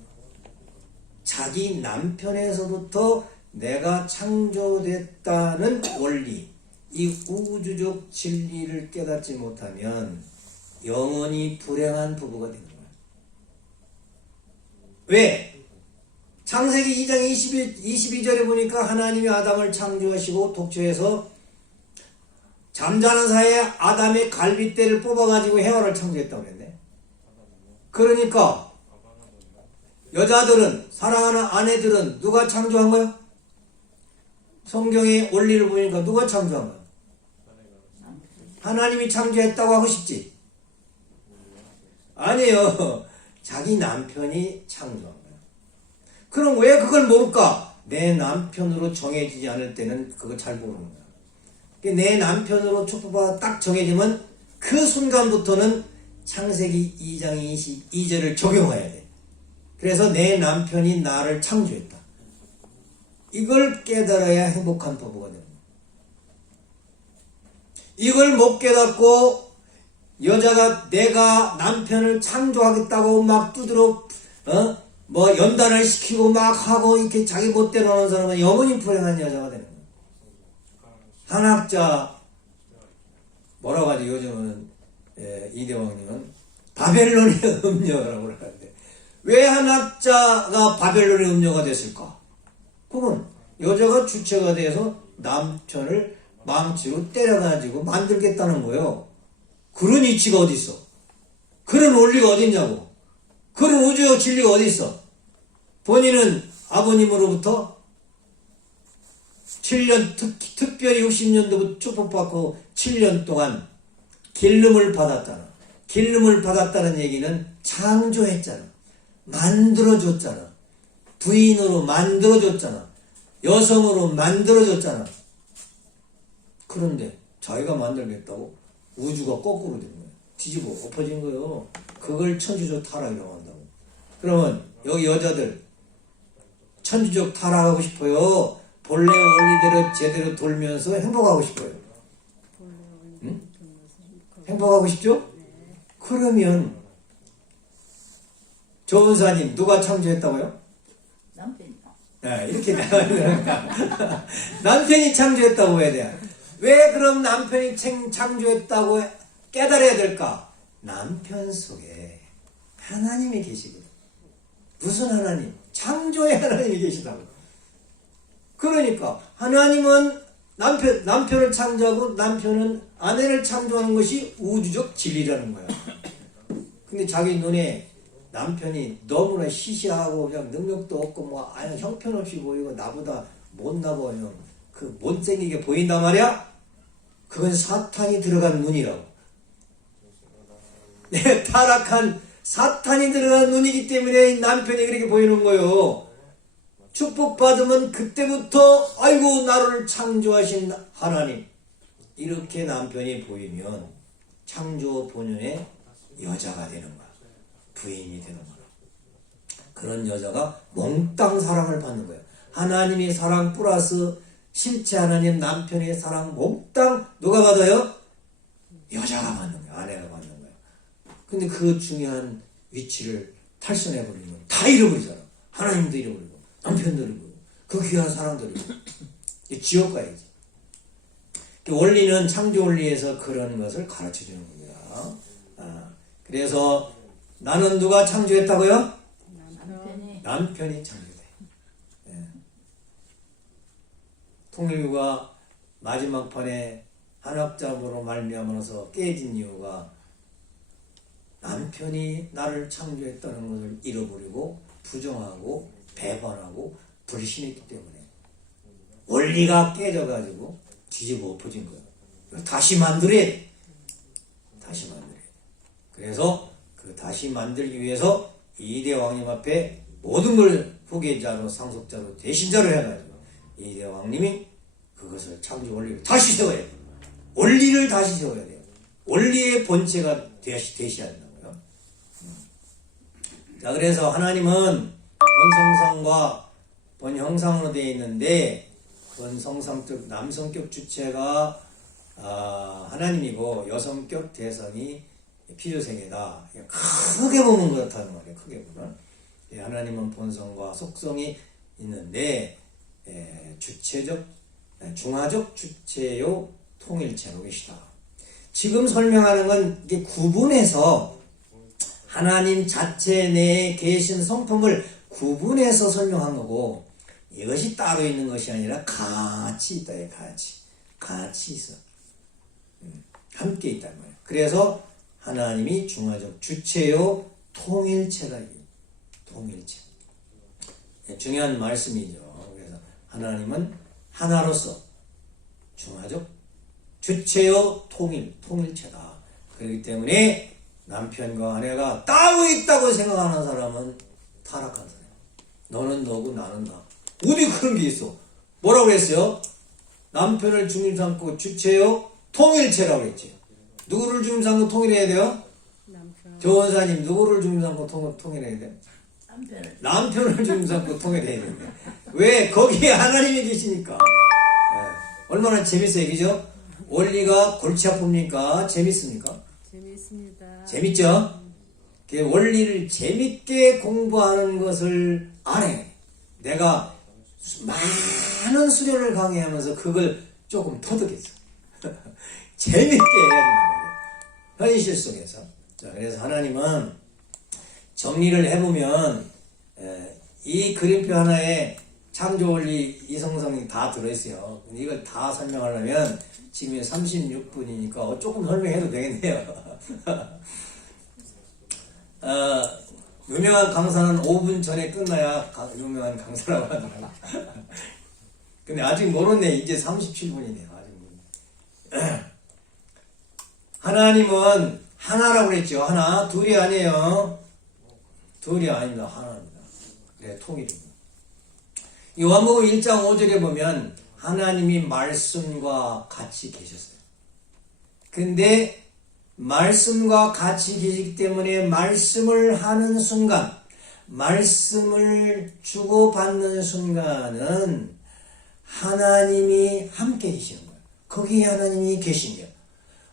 자기 남편에서부터 내가 창조됐다는 원리, 이 우주적 진리를 깨닫지 못하면 영원히 불행한 부부가 되는 거야. 왜? 창세기 2장 22절에 보니까 하나님이 아담을 창조하시고 독초에서 잠자는 사이에 아담의 갈빗대를 뽑아가지고 해와를 창조했다고 그랬네. 그러니까 여자들은, 사랑하는 아내들은 누가 창조한 거야? 성경의 원리를 보니까 누가 창조한 거야? 하나님이 창조했다고 하고 싶지? 아니에요. 자기 남편이 창조한 거야. 그럼 왜 그걸 모를까? 내 남편으로 정해지지 않을 때는 그걸 잘 모르는 거야. 내 남편으로 축복받아 딱 정해지면 그 순간부터는 창세기 2장 22절을 적용해야 돼. 그래서 내 남편이 나를 창조했다. 이걸 깨달아야 행복한 부부가 됩니다. 이걸 못 깨닫고 여자가 내가 남편을 창조하겠다고 막 두드러 연단을 시키고 막 하고 이렇게 자기 멋대로 하는 사람은 영원히 불행한 여자가 되는 거예요. 한학자 뭐라고 하지? 요즘은 이대왕님은 바벨론의 음녀라고 그러는데 왜 한학자가 바벨론의 음녀가 됐을까? 그건 여자가 주체가 돼서 남편을 망치로 때려가지고 만들겠다는 거예요. 그런 이치가 어디 있어? 그런 원리가 어디 있냐고? 그런 우주의 진리가 어디 있어? 본인은 아버님으로부터 7년, 특별히 60년도부터 축복받고 7년 동안 기름을 받았잖아. 기름을 받았다는 얘기는 창조했잖아. 만들어줬잖아. 부인으로 만들어줬잖아. 여성으로 만들어줬잖아. 그런데 자기가 만들겠다고 우주가 거꾸로 된 거예요. 뒤집어 엎어진 거예요. 그걸 천주적 타락이라고 한다고. 그러면 여기 여자들 천주적 타락하고 싶어요? 본래 원리대로 제대로 돌면서 행복하고 싶어요? 응? 행복하고 싶죠? 그러면 조은사님 누가 창조했다고요? 남편이요. 네, 이렇게 남편이 창조했다고 해야 돼. 왜 그럼 남편이 창조했다고 깨달아야 될까? 남편 속에 하나님이 계시거든. 무슨 하나님? 창조의 하나님이 계시다고. 그러니까 하나님은 남편을 창조하고 남편은 아내를 창조하는 것이 우주적 진리라는 거야. 근데 자기 눈에 남편이 너무나 시시하고 그냥 능력도 없고 뭐 아예 형편없이 보이고 나보다 못나 보여. 그 못생기게 보인단 말이야? 그건 사탄이 들어간 눈이라고. 내 타락한 사탄이 들어간 눈이기 때문에 남편이 그렇게 보이는 거요. 축복받으면 그때부터 아이고 나를 창조하신 하나님 이렇게 남편이 보이면 창조 본연의 여자가 되는 거야. 부인이 되는 거야. 그런 여자가 몽땅 사랑을 받는 거야. 하나님의 사랑 플러스 실체 하나님 남편의 사랑 몽땅 누가 받아요? 여자가 받는 거야. 아내가 받는 거야. 근데 그 중요한 위치를 탈선해버리면 다 잃어버리잖아. 하나님도 잃어버리고 남편도 잃어버리고 그 귀한 사랑도 잃어버리고 지옥 가야지. 원리는 창조 원리에서 그런 것을 가르쳐주는 거야. 그래서 나는 누가 창조했다고요? 남편이 창조돼. 통일교가 마지막 판에 한학자로 말미암아서 깨진 이유가 남편이 나를 창조했다는 것을 잃어버리고 부정하고 배반하고 불신했기 때문에 원리가 깨져가지고 뒤집어 엎어진 거예요. 다시 만들어야 돼. 다시 만들어야 돼. 그래서 그 다시 만들기 위해서 이대왕님 앞에 모든 걸 후계자로 상속자로 대신자로 해가지고 이대왕님이 그것을 창조 원리를 다시 세워야 돼요. 원리를 다시 세워야 돼요. 원리의 본체가 되셔야 된다고요. 자, 그래서 하나님은 본성상과 본형상으로 되어 있는데 본성상적 남성격 주체가 하나님이고 여성격 대상이 피조생이다. 크게 보면 그렇다는 말이에요. 크게 보면 하나님은 본성과 속성이 있는데 주체적 중화적 주체요 통일체로 계시다. 지금 설명하는 건 이게 구분해서 하나님 자체 내에 계신 성품을 구분해서 설명한 거고, 이것이 따로 있는 것이 아니라 같이 있다. 같이 있어. 함께 있단 말이에요. 그래서 하나님이 중화적 주체요 통일체다. 통일체. 중요한 말씀이죠. 그래서 하나님은 하나로서 중화적 주체요 통일체다. 그렇기 때문에 남편과 아내가 따로 있다고 생각하는 사람은 타락한 사람. 너는 너고 나는 나. 어디 그런 게 있어? 뭐라고 했어요? 남편을 중심 삼고 주체요 통일체라고 했지. 누구를 중심 삼고 통일해야 돼요? 남편. 조원사님 누구를 중심 삼고 통일해야 돼요? 남편을 중심 삼고 통일해야 된다. 왜? 거기에 하나님이 계시니까. 얼마나 재밌어요, 그죠? 원리가 골치 아픕니까? 재밌습니까? 재미있습니다. 재밌죠? 그 원리를 재밌게 공부하는 것을 안 해. 내가 많은 수련을 강의하면서 그걸 조금 터득했어. 재밌게 해야 된단 말이에요. 현실 속에서. 자, 그래서 하나님은 정리를 해보면 이 그림표 하나에 창조 원리 이성성이 다 들어있어요. 이걸 다 설명하려면 지금 36분이니까 조금 설명해도 되겠네요. 유명한 강사는 5분 전에 끝나야 유명한 강사라고 하더라고요. 근데 아직 멀었네. 이제 37분이네요. 아직 멀었네. 하나님은 하나라고 그랬죠. 하나. 둘이 아니에요. 둘이 아닙니다. 하나입니다. 네, 통일입니다. 요한복음 1장 5절에 보면 하나님이 말씀과 같이 계셨어요. 근데 말씀과 같이 계시기 때문에 말씀을 하는 순간, 말씀을 주고받는 순간은 하나님이 함께 계시는 거예요. 거기에 하나님이 계신 거예요.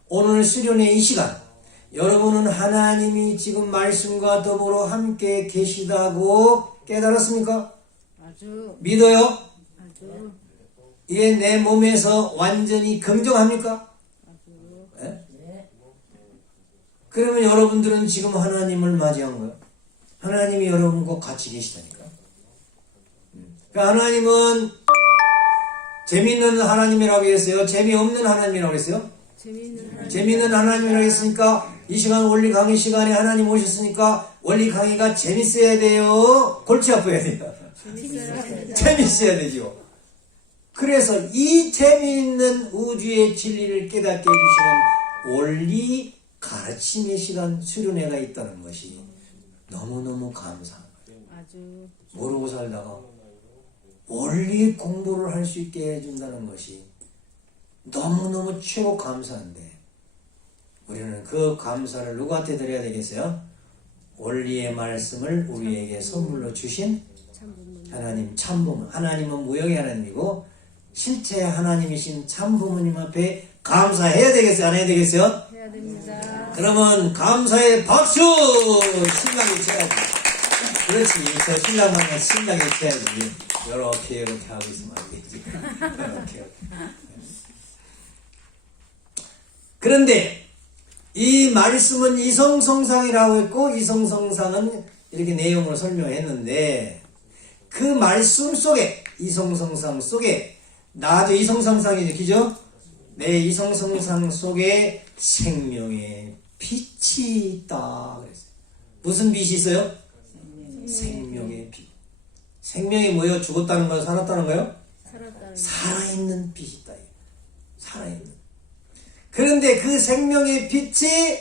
오늘 수련의 이 시간, 여러분은 하나님이 지금 말씀과 더불어 함께 계시다고 깨달았습니까? 아주. 믿어요? 아주. 이게 내 몸에서 완전히 긍정합니까? 아주. 네? 그러면 여러분들은 지금 하나님을 맞이한 거예요. 하나님이 여러분과 같이 계시다니까. 그러니까 하나님은 재미있는 하나님이라고 했어요? 재미없는 하나님이라고 했어요? 재미있는 하나님이라고 했으니까 이 시간 원리 강의 시간에 하나님 오셨으니까 원리 강의가 재밌어야 돼요? 골치 아파야 돼요? 재밌어야 되죠. 그래서 이 재미있는 우주의 진리를 깨닫게 해주시는 원리 가르침의 시간 수련회가 있다는 것이 너무너무 감사한 거예요. 아주. 모르고 살다가 원리 공부를 할 수 있게 해준다는 것이 너무너무 최고 감사한데 우리는 그 감사를 누구한테 드려야 되겠어요? 원리의 말씀을 우리에게 선물로 주신 하나님 참부모. 하나님은 무형의 하나님이고 실제 하나님이신 참부모님 앞에 감사해야 되겠어요? 안 해야 되겠어요? 해야 됩니다. 그러면 감사의 박수! 신랑이 쳐야지. 그렇지. 저 신랑만 신랑이 쳐야지. 이렇게 하고 있으면 안 되지. 이렇게. 그런데 이 말씀은 이성성상이라고 했고 이성성상은 이렇게 내용을 설명했는데 그 말씀 속에 이성성상 속에 나도 이성성상이죠. 그죠? 내 이성성상 속에 생명의 빛이 있다 그랬어요. 무슨 빛이 있어요? 생명의 빛. 생명이 뭐예요? 죽었다는 거요? 살았다는 거요? 살아있는 빛이 있다. 살아있는. 그런데 그 생명의 빛이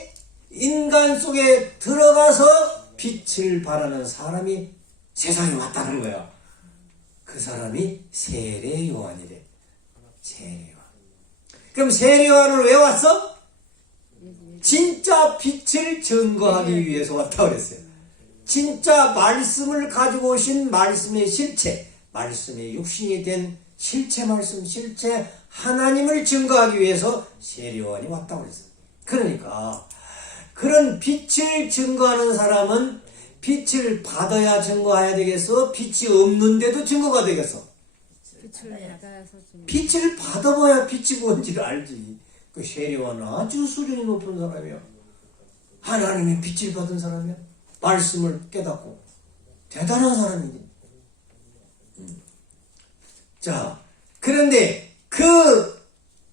인간 속에 들어가서 빛을 발하는 사람이 세상에 왔다는 거야. 그 사람이 세례 요한이래. 세례 요한. 그럼 세례 요한을 왜 왔어? 진짜 빛을 증거하기 위해서 왔다고 그랬어요. 진짜 말씀을 가지고 오신 말씀의 실체, 말씀의 육신이 된 실체 말씀, 실체 하나님을 증거하기 위해서 세례 요한이 왔다고 그랬어요. 그러니까 그런 빛을 증거하는 사람은 빛을 받아야 증거해야 되겠어? 빛이 없는데도 증거가 되겠어? 빛을 받아서 줍니다. 빛을 받아봐야 빛이 뭔지를 알지. 그 세례와는 아주 수준이 높은 사람이야. 하나님의 빛을 받은 사람이야. 말씀을 깨닫고 대단한 사람이지. 자, 그런데 그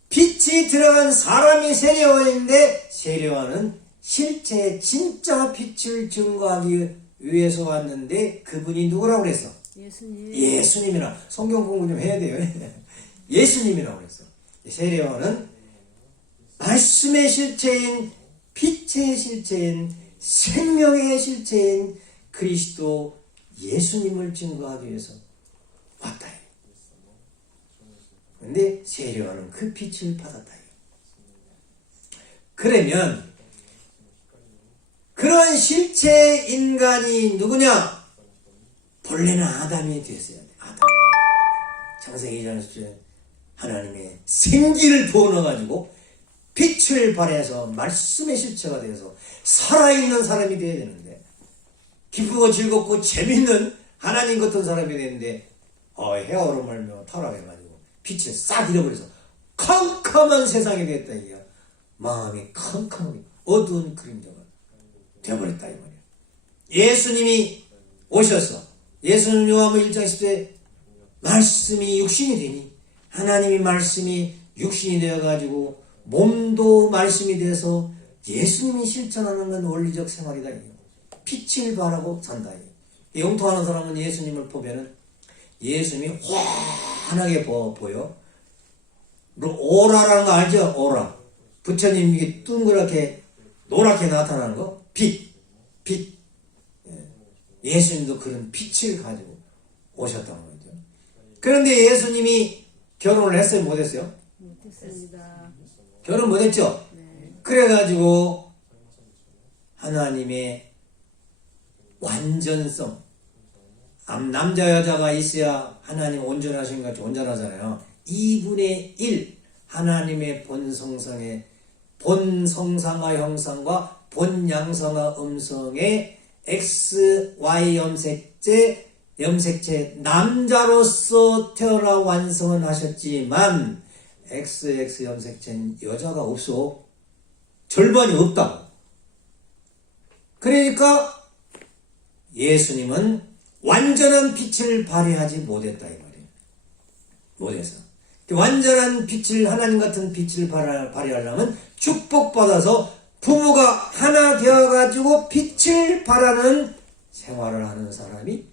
빛이 들어간 사람이 세례요한인데 세례요한은 실제 진짜 빛을 증거하기 위해서 왔는데 그분이 누구라고 그랬어? 예수님. 예수님이라. 성경 공부 좀 해야 돼요. 예수님이라고 그랬어. 세례요한은 말씀의 실체인, 빛의 실체인, 생명의 실체인 그리스도 예수님을 증거하기 위해서 왔다. 그런데 세례요한은 그 빛을 받았다. 그러면 그런 실체 인간이 누구냐? 본래는 아담이 되었어야 돼. 아담. 창세기 2장 10절에 하나님의 생기를 부어넣어가지고 빛을 발해서 말씀의 실체가 되어서 살아있는 사람이 되어야 되는데, 기쁘고 즐겁고 재밌는 하나님 같은 사람이 되는데 헤어로 말며 타락해가지고 빛을 싹 잃어버려서 캄캄한 세상이 됐다. 이게 마음이 캄캄하게 어두운 그림자가 되어버렸다 이 말이야. 예수님이 오셔서 예수님 요한복음 1장 10절 말씀이 육신이 되니, 하나님이 말씀이 육신이 되어가지고 몸도 말씀이 돼서 예수님이 실천하는 건 원리적 생활이다. 빛을 발하고 산다. 영통하는 사람은 예수님을 보면은 예수님이 환하게 보여. 오라라는 거 알죠? 오라. 부처님이 둥그랗게 노랗게 나타나는 거. 빛. 예수님도 그런 빛을 가지고 오셨다는 거죠. 그런데 예수님이 결혼을 했어요? 못했어요? 못했습니다. 결혼 못했죠? 네. 그래가지고 하나님의 완전성, 남자 여자가 있어야 하나님 온전하신 것 같이 온전하잖아요. 2분의 1 하나님의 본성상과 형상과 본양성과 음성의 X, Y 염색체 남자로서 태어나 완성은 하셨지만 XX 염색체는 여자가 없어. 절반이 없다. 그러니까 예수님은 완전한 빛을 발휘하지 못했다 이 말이에요. 못해서. 완전한 빛을, 하나님 같은 빛을 발휘하려면 축복받아서 부부가 하나 되어가지고 빛을 발하는 생활을 하는 사람이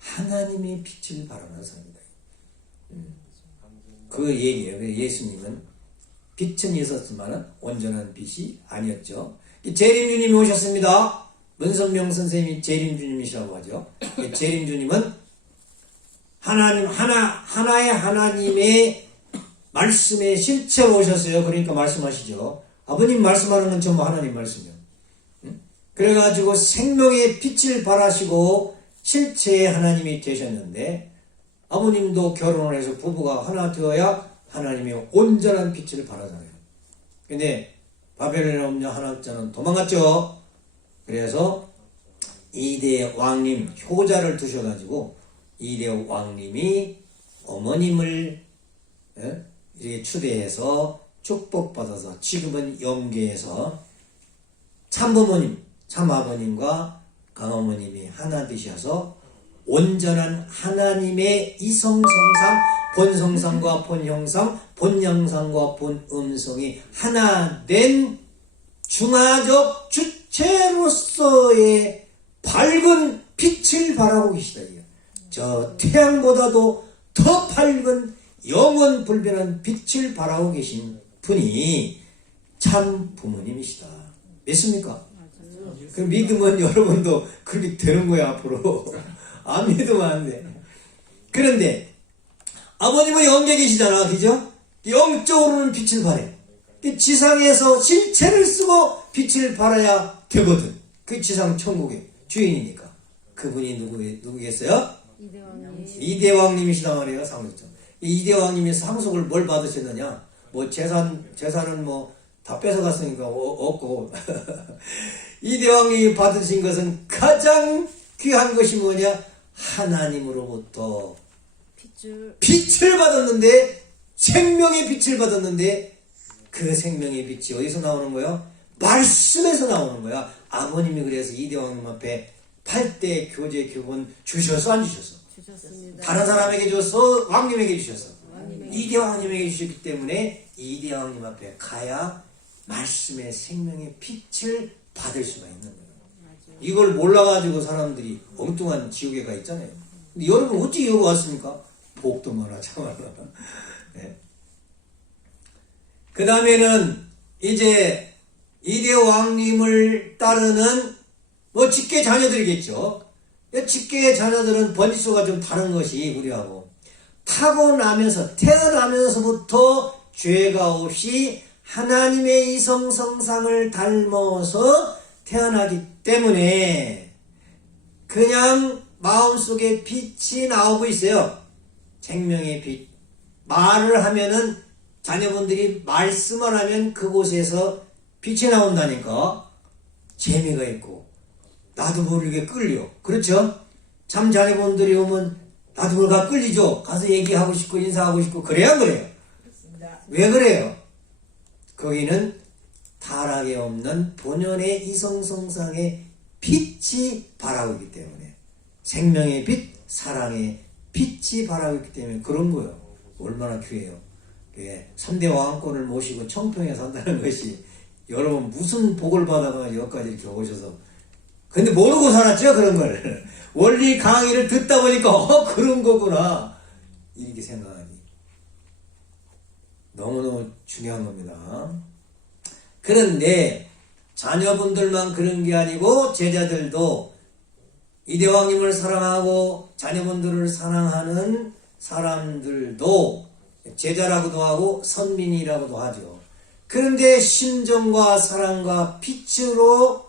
하나님의 빛을 발하는 사람이다. 그 얘기예요. 예수님은 빛은 있었지만 온전한 빛이 아니었죠. 재림주님이 오셨습니다. 문선명 선생님이 재림주님이시라고 하죠. 재림주님은 하나의 하나님의 말씀의 실체로 오셨어요. 그러니까 말씀하시죠. 아버님 말씀하는 건 전부 하나님 말씀이요. 그래가지고 생명의 빛을 발하시고 실체의 하나님이 되셨는데, 아버님도 결혼을 해서 부부가 하나 되어야 하나님의 온전한 빛을 발하잖아요. 근데 바벨론의 엄녀 하나자는 도망갔죠. 그래서 이대 왕님 효자를 두셔가지고 이대 왕님이 어머님을 이렇게 추대해서 축복받아서 지금은 영계에서 참부모님, 참아버님과 강어머님이 하나 되셔서 온전한 하나님의 이성성상, 본성상과 본형상, 본양상과 본음성이 하나 된 중화적 주체로서의 밝은 빛을 발하고 계시다. 저 태양보다도 더 밝은 영원 불변한 빛을 발하고 계신 분이 참 부모님이시다. 믿습니까? 그 믿으면 여러분도 그렇게 되는 거야 앞으로. 안 믿으면 안 돼. 그런데 아버님은 영계 계시잖아, 그죠? 영적으로는 빛을 발해. 지상에서 실체를 쓰고 빛을 발해야 되거든. 그 지상 천국의 주인이니까. 그분이 누구겠어요? 이대왕님. 이대왕님이시단 말이에요. 상속자. 이대왕님이 상속을 뭘 받으셨느냐? 뭐 재산은 뭐 다 뺏어갔으니까 없고 이대왕님이 받으신 것은 가장 귀한 것이 뭐냐? 하나님으로부터 빛을 받았는데, 생명의 빛을 받았는데, 그 생명의 빛이 어디서 나오는 거야? 말씀에서 나오는 거야. 아버님이 그래서 이대왕님 앞에 8대 교제 교본 주셔서 안 주셔서? 주셨습니다. 다른 사람에게 줬어? 왕님에게 주셔서? 왕님에게. 이대왕님에게 주셨기 때문에 이대왕님 앞에 가야 말씀의 생명의 빛을 받을 수가 있는 거예요. 맞아요. 이걸 몰라가지고 사람들이 엉뚱한 지옥에 가 있잖아요. 근데 여러분 어찌 여기 왔습니까? 복도 많아 참아라. 네. 그 다음에는 이제 이대왕님을 따르는 뭐 직계 자녀들이겠죠. 직계 자녀들은 번지수가 좀 다른 것이 우리하고 타고나면서 태어나면서부터 죄가 없이 하나님의 이성성상을 닮아서 태어나기 때문에 그냥 마음속에 빛이 나오고 있어요. 생명의 빛. 말을 하면은 자녀분들이 말씀을 하면 그곳에서 빛이 나온다니까 재미가 있고 나도 모르게 끌려. 그렇죠? 참 자녀분들이 오면 나도 모르게 끌리죠. 가서 얘기하고 싶고 인사하고 싶고 그래야 안 그래요? 왜 그래요? 거기는 타락이 없는 본연의 이성성상의 빛이 바라고 있기 때문에 생명의 빛, 사랑의 빛이 바라고 있기 때문에 그런 거예요. 얼마나 귀해요. 3대 왕권을 모시고 청평에 산다는 것이 여러분 무슨 복을 받아가 여기까지 이렇게 오셔서 근데 모르고 살았죠 그런 걸. 원리 강의를 듣다 보니까 그런 거구나 이렇게 생각하니 너무너무 중요한 겁니다. 그런데 자녀분들만 그런 게 아니고 제자들도 이대왕님을 사랑하고 자녀분들을 사랑하는 사람들도 제자라고도 하고 선민이라고도 하죠. 그런데 심정과 사랑과 빛으로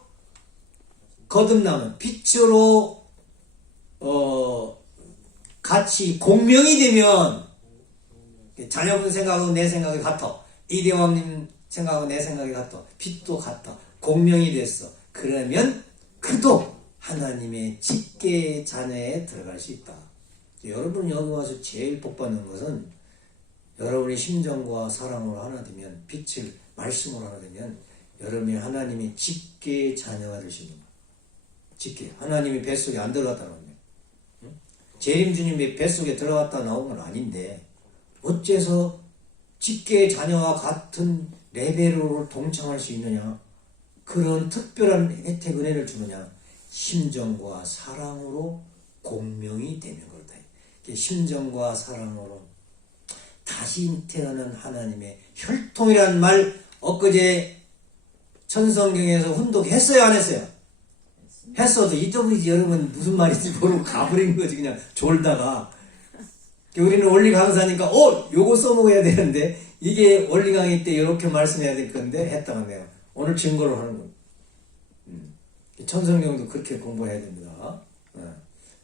거듭나면 빛으로 같이 공명이 되면 자녀분 생각하고 내 생각이 같아. 이대왕님 생각하고 내 생각이 같아. 빛도 같아. 공명이 됐어. 그러면 그도 하나님의 직계 자녀에 들어갈 수 있다. 여러분 여기 와서 제일 복받는 것은 여러분의 심정과 사랑으로 하나 되면 빛을 말씀으로 하나 되면 여러분이 하나님의 직계 자녀가 되시는 거예요. 직계. 하나님이 뱃속에 안 들어갔다 나오면 재림주님이 뱃속에 들어갔다 나온 건 아닌데 어째서 직계 자녀와 같은 레벨로 동참할 수 있느냐? 그런 특별한 혜택 은혜를 주느냐? 심정과 사랑으로 공명이 되는 거다. 심정과 사랑으로 다시 태어난 하나님의 혈통이라는 말 엊그제 천성경에서 훈독했어요 안 했어요? 했어도 잊어버리지. 여러분 무슨 말인지 모르고 가버린 거지 그냥 졸다가. 우리는 원리 강사니까 요거 써먹어야 되는데 이게 원리 강의 때 이렇게 말씀해야 될 건데 했다가 내가 오늘 증거를 하는 거예요. 천성경도 그렇게 공부해야 됩니다.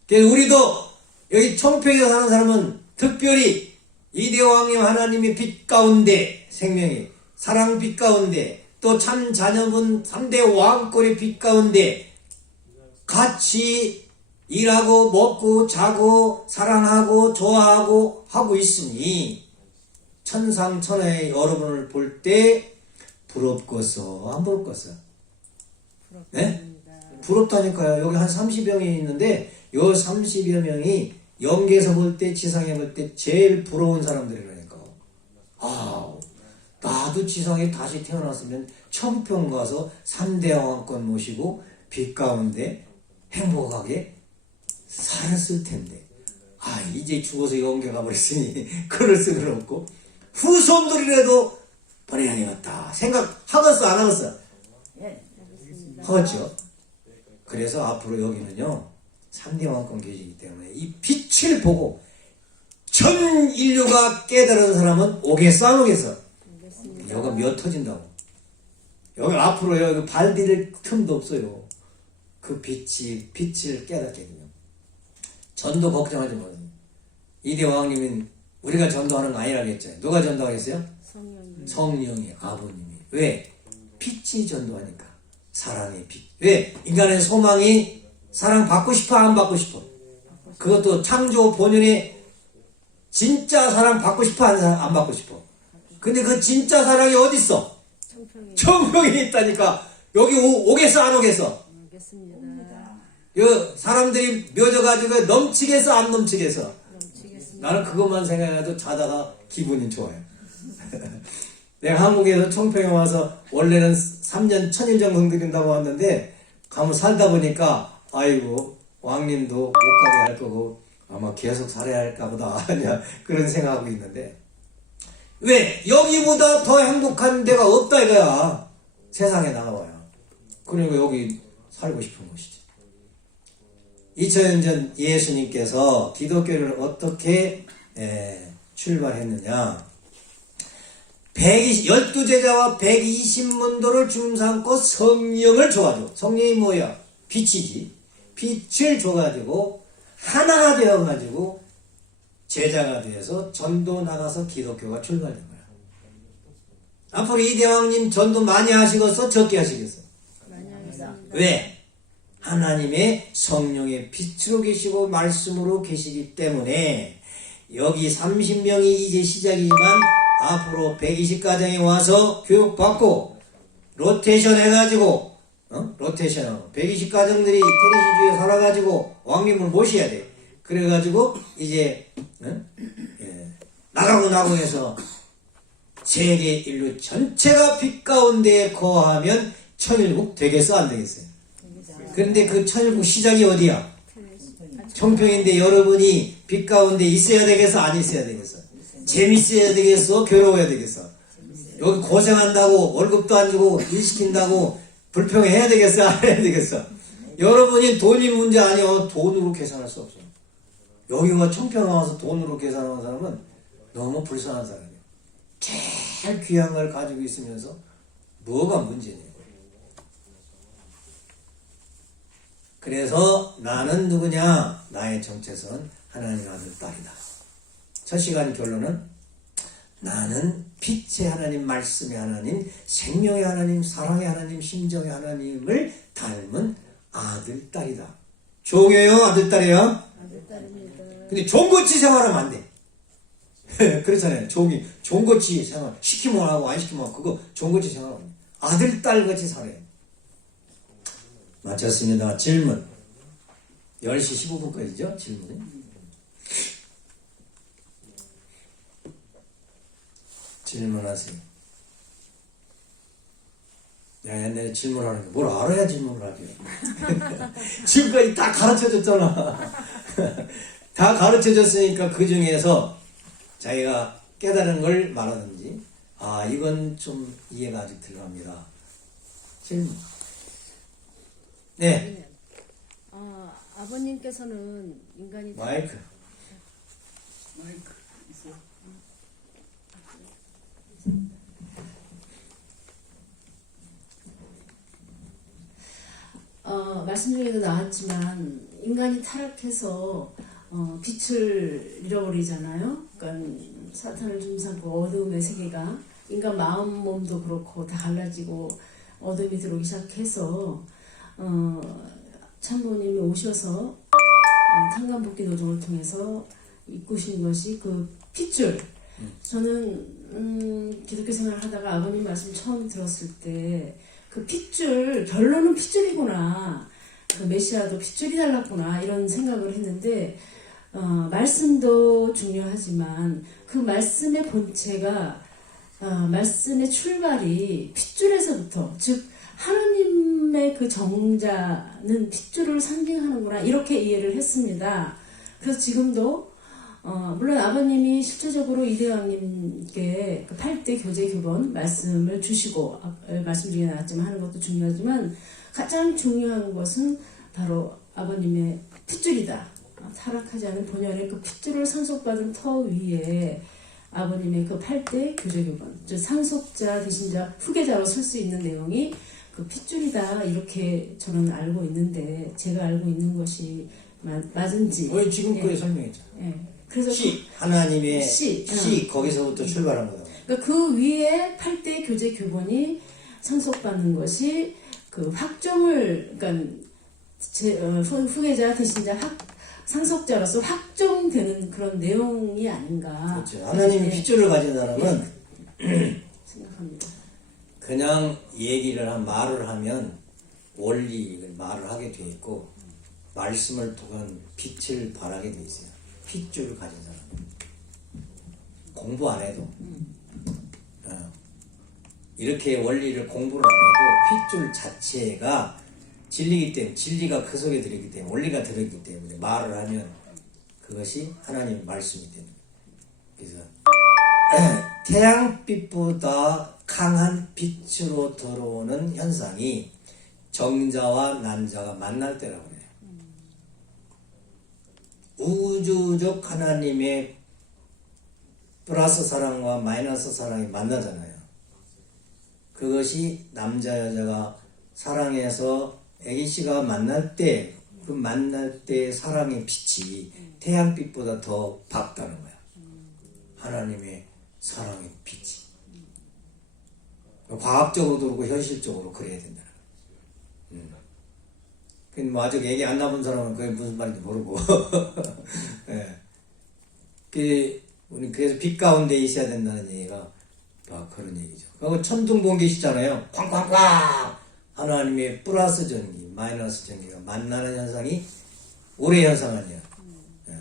그래서 우리도 여기 청평에 사는 사람은 특별히 이대왕님 하나님의 빛 가운데 생명이 사랑 빛 가운데 또 참 자녀분 3대 왕권의 빛 가운데 같이 일하고 먹고 자고 사랑하고 좋아하고 하고 있으니 천상천하의 여러분을 볼 때 부럽겠어 안 부럽겠어? 네? 부럽다니까요. 여기 한 30여 명이 있는데 요 30여 명이 영계에서 볼 때 지상에 볼 때 제일 부러운 사람들이라니까. 나도 지상에 다시 태어났으면 청평 가서 3대 왕권 모시고 빛 가운데 행복하게 살았을 텐데 이제 죽어서 영계 가버렸으니 그럴 수는 없고 후손들이라도 보내야 되겠다 생각하겠어 안 하겠어? 하겠죠. 그래서 앞으로 여기는요 3대 왕권 계시기 때문에 이 빛을 보고 전 인류가 깨달은 사람은 오겠어 안 오겠어? 여기가 몇 터진다고. 여기 앞으로 여기 발 디딜 틈도 없어요. 그 빛을 깨닫게 되면 전도 걱정하지 마세요. 이대왕님은 우리가 전도하는 거 아니라겠죠. 누가 전도하겠어요? 성령이 아버님이. 왜? 빛이 전도하니까. 사랑의 빛. 왜? 인간의 소망이 사랑 받고 싶어 안 받고 싶어? 그것도 창조 본연의 진짜 사랑 받고 싶어 안 받고 싶어? 근데 그 진짜 사랑이 어디 있어? 청평이 청평에 있다니까. 여기 오겠어 안 오겠어? 오겠습니다. 사람들이 묘져가지고 넘치겠어 안 넘치겠어? 넘치겠습니다. 나는 그것만 생각해도 자다가 기분이 좋아요. 내가 한국에서 청평에 와서 원래는 3년 천일 정도 드린다고 왔는데 가면 살다 보니까 아이고 왕님도 못 가게 할 거고 아마 계속 살아야 할까 보다 아니야 그런 생각하고 있는데 왜 여기보다 더 행복한 데가 없다 이거야. 세상에 나와요. 그러니까 여기 살고 싶은 곳이지. 2000년 전 예수님께서 기독교를 어떻게 출발했느냐. 12제자와 120문도를 중삼고 성령을 줘가지고, 성령이 뭐야? 빛이지. 빛을 줘가지고 하나가 되어가지고 제자가 되어서 전도 나가서 기독교가 출발된 거야. 앞으로 이 대왕님 전도 많이 하시겠어? 적게 하시겠어? 많이 하겠습니다. 왜? 하나님의 성령의 빛으로 계시고 말씀으로 계시기 때문에 여기 30명이 이제 시작이지만 앞으로 120가정이 와서 교육받고 로테이션 해가지고 로테이션 120가정들이 테레시주에 살아가지고 왕님을 모셔야 돼. 그래가지고 이제 나가고 해서 세계 인류 전체가 빛 가운데 거하면 천일국 되겠어 안 되겠어요? 그런데 그 천일국 시작이 어디야? 청평인데 여러분이 빛 가운데 있어야 되겠어 안 있어야 되겠어? 재밌어야 되겠어? 괴로워야 되겠어? 여기 고생한다고 월급도 안 주고 일 시킨다고 불평해야 되겠어? 안 해야 되겠어? 여러분이 돈이 문제 아니야. 돈으로 계산할 수 없어. 여기 와 청평 와서 돈으로 계산하는 사람은 너무 불쌍한 사람이야. 제일 귀한 걸 가지고 있으면서 뭐가 문제냐. 그래서 나는 누구냐? 나의 정체성은 하나님 아들 딸이다. 첫 시간 결론은 나는 빛의 하나님, 말씀의 하나님, 생명의 하나님, 사랑의 하나님, 심정의 하나님을 닮은 아들 딸이다. 종이에요? 아들 딸이에요? 아들 딸입니다. 근데 종고치 생활하면 안 돼. 그렇잖아요. 종고치 생활. 시키면 하고 안 시키면 하고 그거 종고치 생활하면 안 돼. 아들 딸같이 살아요. 마쳤습니다. 질문. 10시 15분까지죠? 질문이. 질문하세요. 야, 옛날에 질문하는 거 뭘 알아야 질문을 하죠. 지금까지 다 가르쳐줬잖아. 다 가르쳐줬으니까 그 중에서 자기가 깨달은 걸 말하든지 아 이건 좀 이해가 아직 덜 갑니다. 질문. 네. 아버님께서는 인간이 마이크. 있어요? 말씀 중에도 나왔지만 인간이 타락해서 빛을 잃어버리잖아요. 그러니까 사탄을 좀삼고 어두움의 세계가 인간 마음 몸도 그렇고 다 갈라지고 어둠이 들어오기 시작해서 참모님이 오셔서 탄간복귀 노동을 통해서 이끄신 것이 그 핏줄. 저는 기독교 생활을 하다가 아버님 말씀 처음 들었을 때 그 핏줄, 결론은 핏줄이구나. 그 메시아도 핏줄이 달랐구나. 이런 생각을 했는데 말씀도 중요하지만 그 말씀의 본체가 말씀의 출발이 핏줄에서부터 즉 하나님의 그 정자는 핏줄을 상징하는구나 이렇게 이해를 했습니다. 그래서 지금도 물론 아버님이 실제적으로 이대왕님께 그 8대 교제 교본 말씀을 주시고 말씀 중에 나왔지만 하는 것도 중요하지만 가장 중요한 것은 바로 아버님의 핏줄이다. 타락하지 않은 본연의 그 핏줄을 상속받은 터 위에 아버님의 그 8대 교제 교본 즉 상속자 대신 자 후계자로 설 수 있는 내용이 그 핏줄이다 이렇게 저는 알고 있는데 제가 알고 있는 것이 맞은지 왜 지금 그에 설명했잖아. 예. 그래서 하나님의 시, 거기서부터 출발한 거다. 그러니까 그 위에 8대 교제 교본이 상속받는 것이 그 확정을 그러니까 후계자 대신자 상속자로서 확정되는 그런 내용이 아닌가. 그렇죠. 하나님이 네, 핏줄을 가진 사람은 생각합니다. 그냥 말을 하면 원리 말을 하게 돼 있고 말씀을 통한 빛을 발하게 돼 있어요. 핏줄을 가진 사람. 공부 안 해도 이렇게 원리를 공부를 안 해도 핏줄 자체가 진리이기 때문에 진리가 그 속에 들어있기 때문에 원리가 들어있기 때문에 말을 하면 그것이 하나님의 말씀이 됩니다. 그래서 태양빛보다 강한 빛으로 들어오는 현상이 정자와 난자가 만날 때라고 해요. 우주적 하나님의 플러스 사랑과 마이너스 사랑이 만나잖아요. 그것이 남자 여자가 사랑해서 애기씨가 만날 때 그 만날 때 사랑의 빛이 태양빛보다 더 밝다는 거야. 하나님의 사랑의 빛이. 과학적으로도 그렇고 현실적으로 그래야 된다는 거야. 뭐 아직 애기 안 낳은 사람은 그게 무슨 말인지 모르고. 예. 우리 그래서 빛 가운데 있어야 된다는 얘기가 그런 얘기죠. 그리고 천둥번개시잖아요. 쾅쾅쾅! 하나님의 플러스 전기, 마이너스 전기가 만나는 현상이 오래 현상 아니야. 예.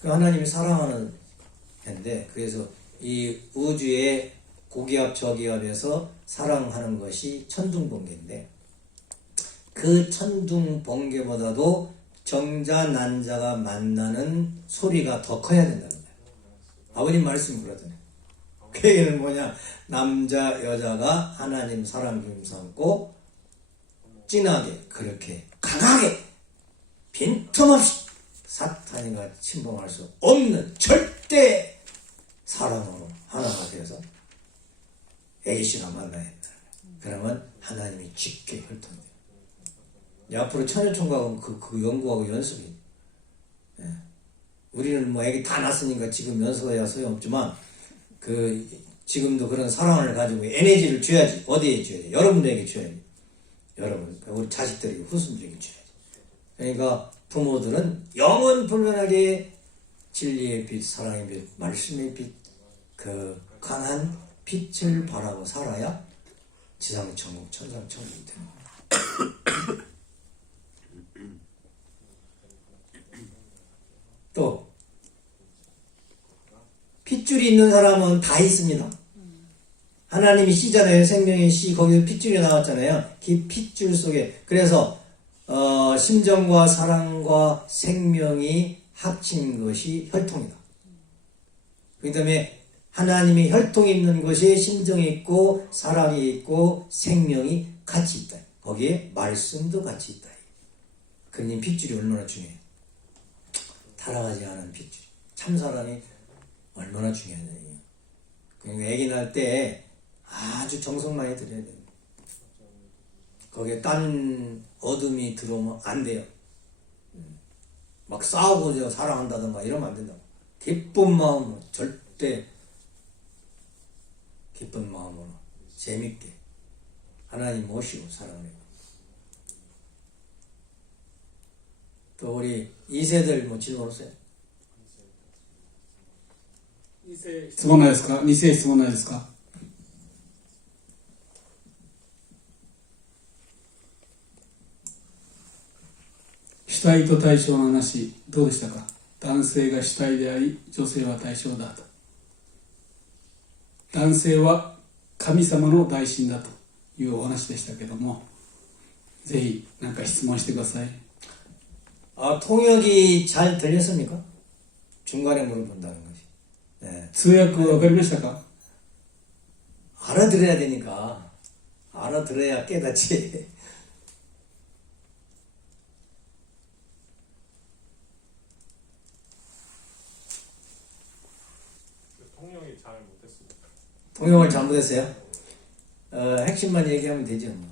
그 하나님이 사랑하는 해인데, 그래서 이 우주의 고기압 저기압에서 사랑하는 것이 천둥번개인데, 그 천둥번개보다도 정자 난자가 만나는 소리가 더 커야 된다는 거예요. 아버님 말씀이 그러잖아요. 그 얘기는 뭐냐? 남자 여자가 하나님 사랑 김삼고 진하게 그렇게 강하게 빈틈없이 사탄이가 침범할 수 없는 절대 사랑으로 하나가 되어서 A씨가 만나야 된다. 그러면 하나님이 깊게 혈통돼요. 앞으로 처녀총각은 그 연구하고 연습이. 예. 우리는 뭐 애기 다 낳았으니까 지금 연습해야 소용없지만 지금도 그런 사랑을 가지고 에너지를 줘야지. 어디에 줘야 돼? 여러분들에게 줘야지. 여러분, 우리 자식들에게 후손들에게 줘야지. 그러니까 부모들은 영원 불변하게 진리의 빛, 사랑의 빛, 말씀의 빛, 그 강한 빛을 바라고 살아야 지상천국, 천상천국이 되는 거예요. 또 핏줄이 있는 사람은 다 있습니다. 하나님이 씨잖아요. 생명의 씨. 거기서 핏줄이 나왔잖아요. 그 핏줄 속에. 그래서 심정과 사랑과 생명이 합친 것이 혈통이다. 그 다음에 하나님이 혈통이 있는 것이 심정이 있고 사랑이 있고 생명이 같이 있다. 거기에 말씀도 같이 있다. 그러니 핏줄이 얼마나 중요해요. 타락하지 않은 핏줄. 참사랑이 얼마나 중요하냐. 그러니까 애기 낳을 때 아주 정성 많이 들여야 돼요. 거기에 딴 어둠이 들어오면 안 돼요. 막 싸우고 사랑한다던가 이러면 안 된다고. 기쁜 마음으로 절대 기쁜 마음으로 재밌게 하나님 모시고 사랑해요. 또 우리 2세들 뭐 질문 없어요? 質問ないですか？ 2世質問ないですか？主体と対象の話どうでしたか？男性が主体であり女性は対象だと。男性は神様の代身だというお話でしたけども、ぜひ何か質問してください。 통역이 잘 들렸습니까? 중간에 물어본다는 것이. 네. 通訳わかりましたか？ 알아들어야 되니까. 알아들어야 깨닫지. 통역이 잘 못했습니다. 통역을 잘못했어요? 핵심만 얘기하면 되죠. 뭐.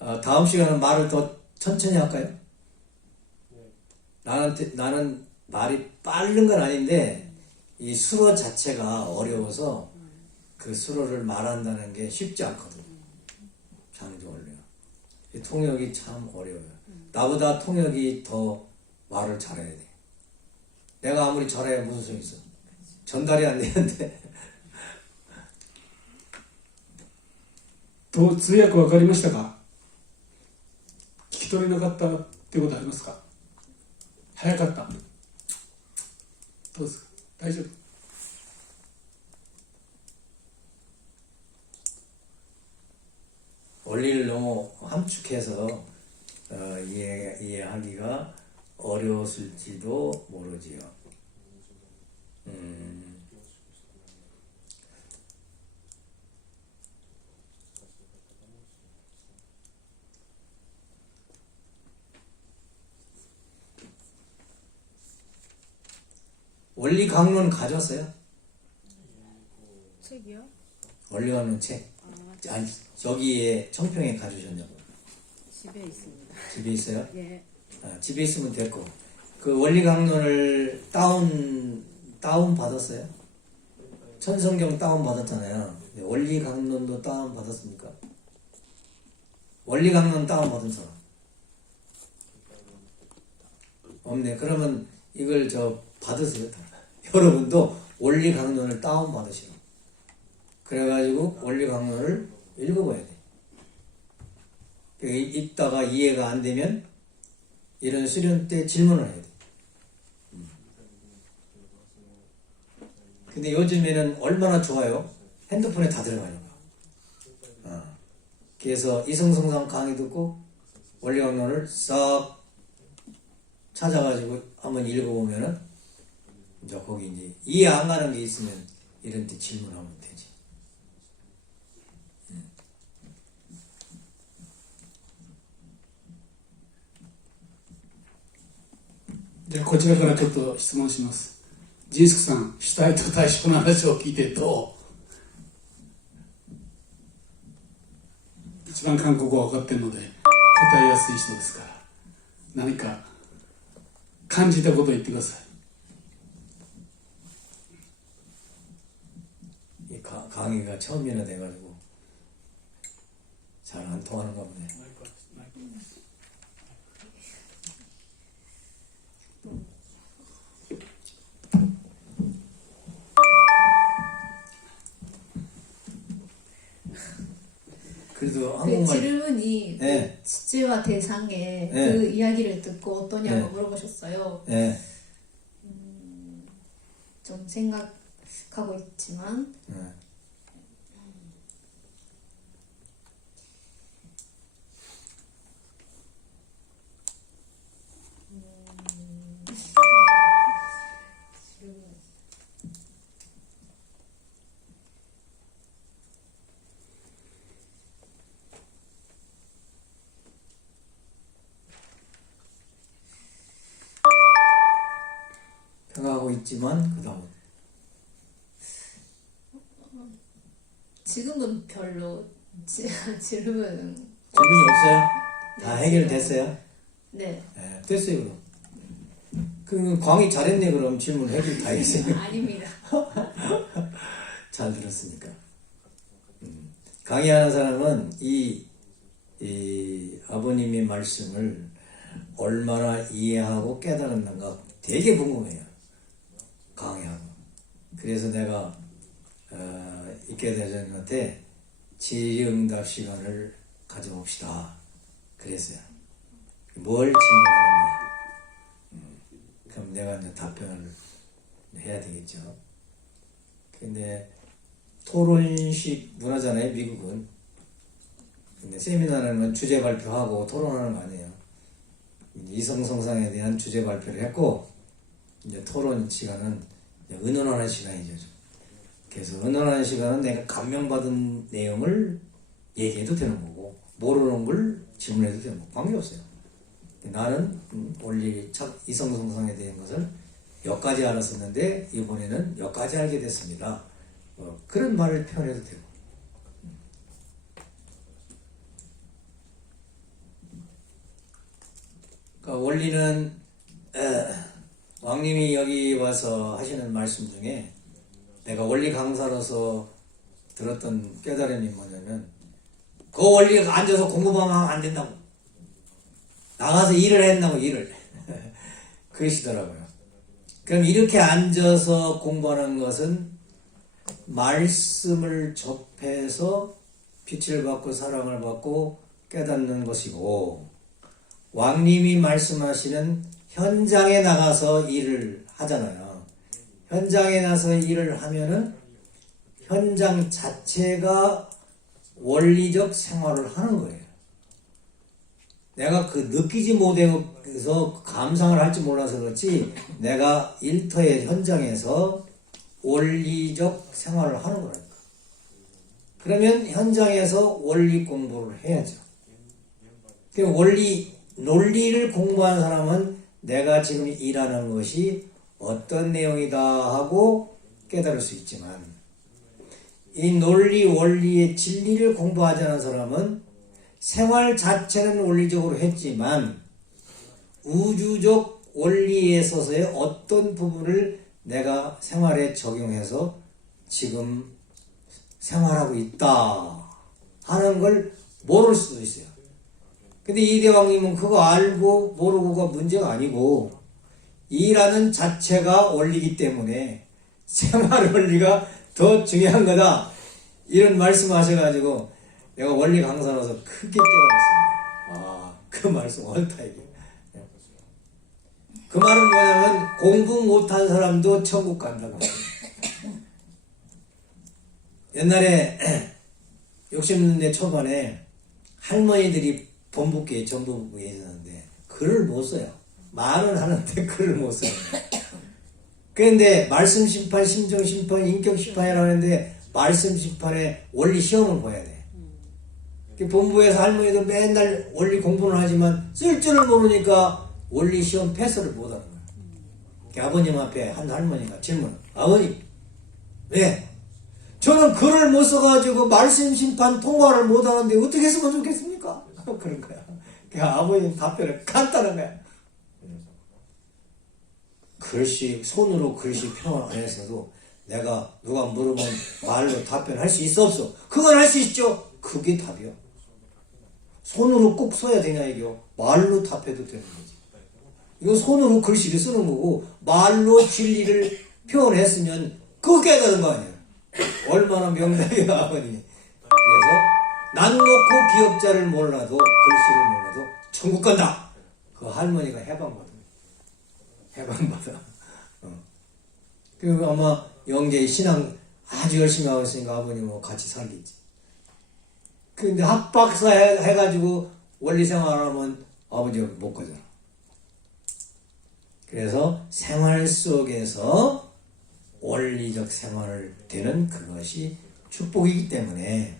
네. 다음 시간은 말을 더 천천히 할까요? 네. 나는 말이 빠른 건 아닌데 이 수로 자체가 어려워서 그 수로를 말한다는 게 쉽지 않거든. 창조 원리가. 이 통역이 참 어려워요. 나보다 통역이 더 말을 잘해야 돼. 내가 아무리 잘해야 무슨 소용 있어. 전달이 안 되는데. と通訳分かりましたか？聞き取れなかったってことありますか？早かった。どうですか？大丈夫？ 원리를 너무 함축해서 이해하기가 어려웠을지도 모르지요. 원리 강론 가져왔어요? 책이요? 원리 강론 책? 아니, 여기에 청평에 가져오셨냐고. 집에 있습니다. 집에 있어요? 예. 집에 있으면 됐고. 그 원리 강론을 다운 받았어요? 천성경 다운 받았잖아요. 원리 강론도 다운 받았습니까? 원리 강론 다운 받은 사람 없네. 그러면 이걸 받으세요. 여러분도 원리 강론을 다운 받으시고. 그래가지고 원리 강론을 읽어봐야 돼. 읽다가 이해가 안 되면 이런 수련 때 질문을 해야 돼. 근데 요즘에는 얼마나 좋아요? 핸드폰에 다 들어가니까. 그래서 이성성상 강의 듣고 원리 강론을 싹 찾아가지고 한번 읽어보면은 이제 거기 이제 이해 안 가는 게 있으면 이런 데 질문하면 되지.じゃあこちらからちょっと質問します。ジンスクさん、主体と対象の話を聞いてると、一番韓国語が分かってるので答えやすい人ですから、何か感じたことを言ってください。 강의가 처음이나 돼가지고 잘 안 통하는가 보네. 그래도 그 한국말 질문이 네. 그 주제와 대상의 네. 그 이야기를 듣고 어떠냐고 네. 물어보셨어요. 예. 좀 생각하고 있지만 예. 생각하고 있지만 그 다음은 지금은 별로 질문은 질문이 없어요? 다 해결됐어요? 네. 네, 됐어요 그럼. 그 광희 잘했네. 그럼 질문 해결 다 했어요. 아닙니다. 잘 들었으니까. 강의하는 사람은 이 아버님의 말씀을 얼마나 이해하고 깨달았는가 되게 궁금해요. 강의하고. 그래서 내가 있게 대장님한테 질의응답 시간을 가져봅시다. 그랬어요. 뭘 질문하느냐. 그럼 내가 이제 답변을 해야 되겠죠. 근데 토론식 문화잖아요, 미국은. 근데 세미나는 주제 발표하고 토론하는 거 아니에요. 이성성상에 대한 주제 발표를 했고, 이제 토론 시간은 이제 의논하는 시간이죠. 그래서 의논하는 시간은 내가 감명받은 내용을 얘기해도 되는 거고, 모르는 걸 질문해도 되는 거고, 관계없어요. 나는 원리 이성성상에 대한 것을 몇 가지 알았었는데 이번에는 몇 가지 알게 됐습니다. 그런 말을 표현해도 되고. 그러니까 원리는 왕님이 여기 와서 하시는 말씀 중에 내가 원리 강사로서 들었던 깨달음이 뭐냐면, 그 원리가 앉아서 공부만 하면 안 된다고. 나가서 일을 했나고, 일을. 그러시더라고요. 그럼 이렇게 앉아서 공부하는 것은 말씀을 접해서 빛을 받고 사랑을 받고 깨닫는 것이고, 왕님이 말씀하시는 현장에 나가서 일을 하잖아요. 현장에 나서 일을 하면은 현장 자체가 원리적 생활을 하는 거예요. 내가 그 느끼지 못해서 감상을 할지 몰라서 그렇지, 내가 일터의 현장에서 원리적 생활을 하는 거라니까. 그러면 현장에서 원리 공부를 해야죠. 그 논리를 공부한 사람은 내가 지금 일하는 것이 어떤 내용이다 하고 깨달을 수 있지만, 이 논리, 원리의 진리를 공부하지 않은 사람은 생활 자체는 원리적으로 했지만 우주적 원리에 있어서의 어떤 부분을 내가 생활에 적용해서 지금 생활하고 있다 하는 걸 모를 수도 있어요. 근데 이대왕님은 그거 알고 모르고가 문제가 아니고, 일하는 자체가 원리이기 때문에 생활 원리가 더 중요한 거다, 이런 말씀하셔가지고 내가 원리 강사로서 크게 깨달았습니다. 그 말씀 옳다 이게. 그 말은 뭐냐면 공부 못한 사람도 천국 간다고. 옛날에 60년대 초반에 할머니들이 본부교회 전부교회에 있었는데 글을 못 써요. 말은 하는데 글을 못 써요. 그런데 말씀 심판, 심정 심판, 인격 심판이라고 하는데 말씀 심판에 원리 시험을 봐야 돼. 본부에서 할머니도 맨날 원리 공부는 하지만 쓸 줄을 모르니까 원리 시험 패스를 못 하는 거야. 아버님 앞에 한 할머니가 질문, 아버님, 왜? 저는 글을 못 써가지고 말씀 심판 통과를 못 하는데 어떻게 했으면 좋겠습니까? 그런 거야. 아버님 답변을 간단한 거야. 글씨, 손으로 글씨 표현 안 했어도 내가 누가 물으면 말로 답변할 수 있어 없어? 그건 할 수 있죠. 그게 답이요. 손으로 꼭 써야 되냐 이게요. 말로 답해도 되는 거지. 이거 손으로 글씨를 쓰는 거고 말로 진리를 표현했으면 그거 깨달은 거 아니에요. 얼마나 명당이야 아버님이. 그래서 난 놓고 기억자를 몰라도 글씨를 몰라도 천국 간다. 그 할머니가 해방받아. 그리고 아마 영계 신앙 아주 열심히 하고 있으니까 아버님하고 같이 살겠지. 근데 학박사 해가지고 원리 생활하면 아버지가 못 가잖아. 그래서 생활 속에서 원리적 생활을 되는 그것이 축복이기 때문에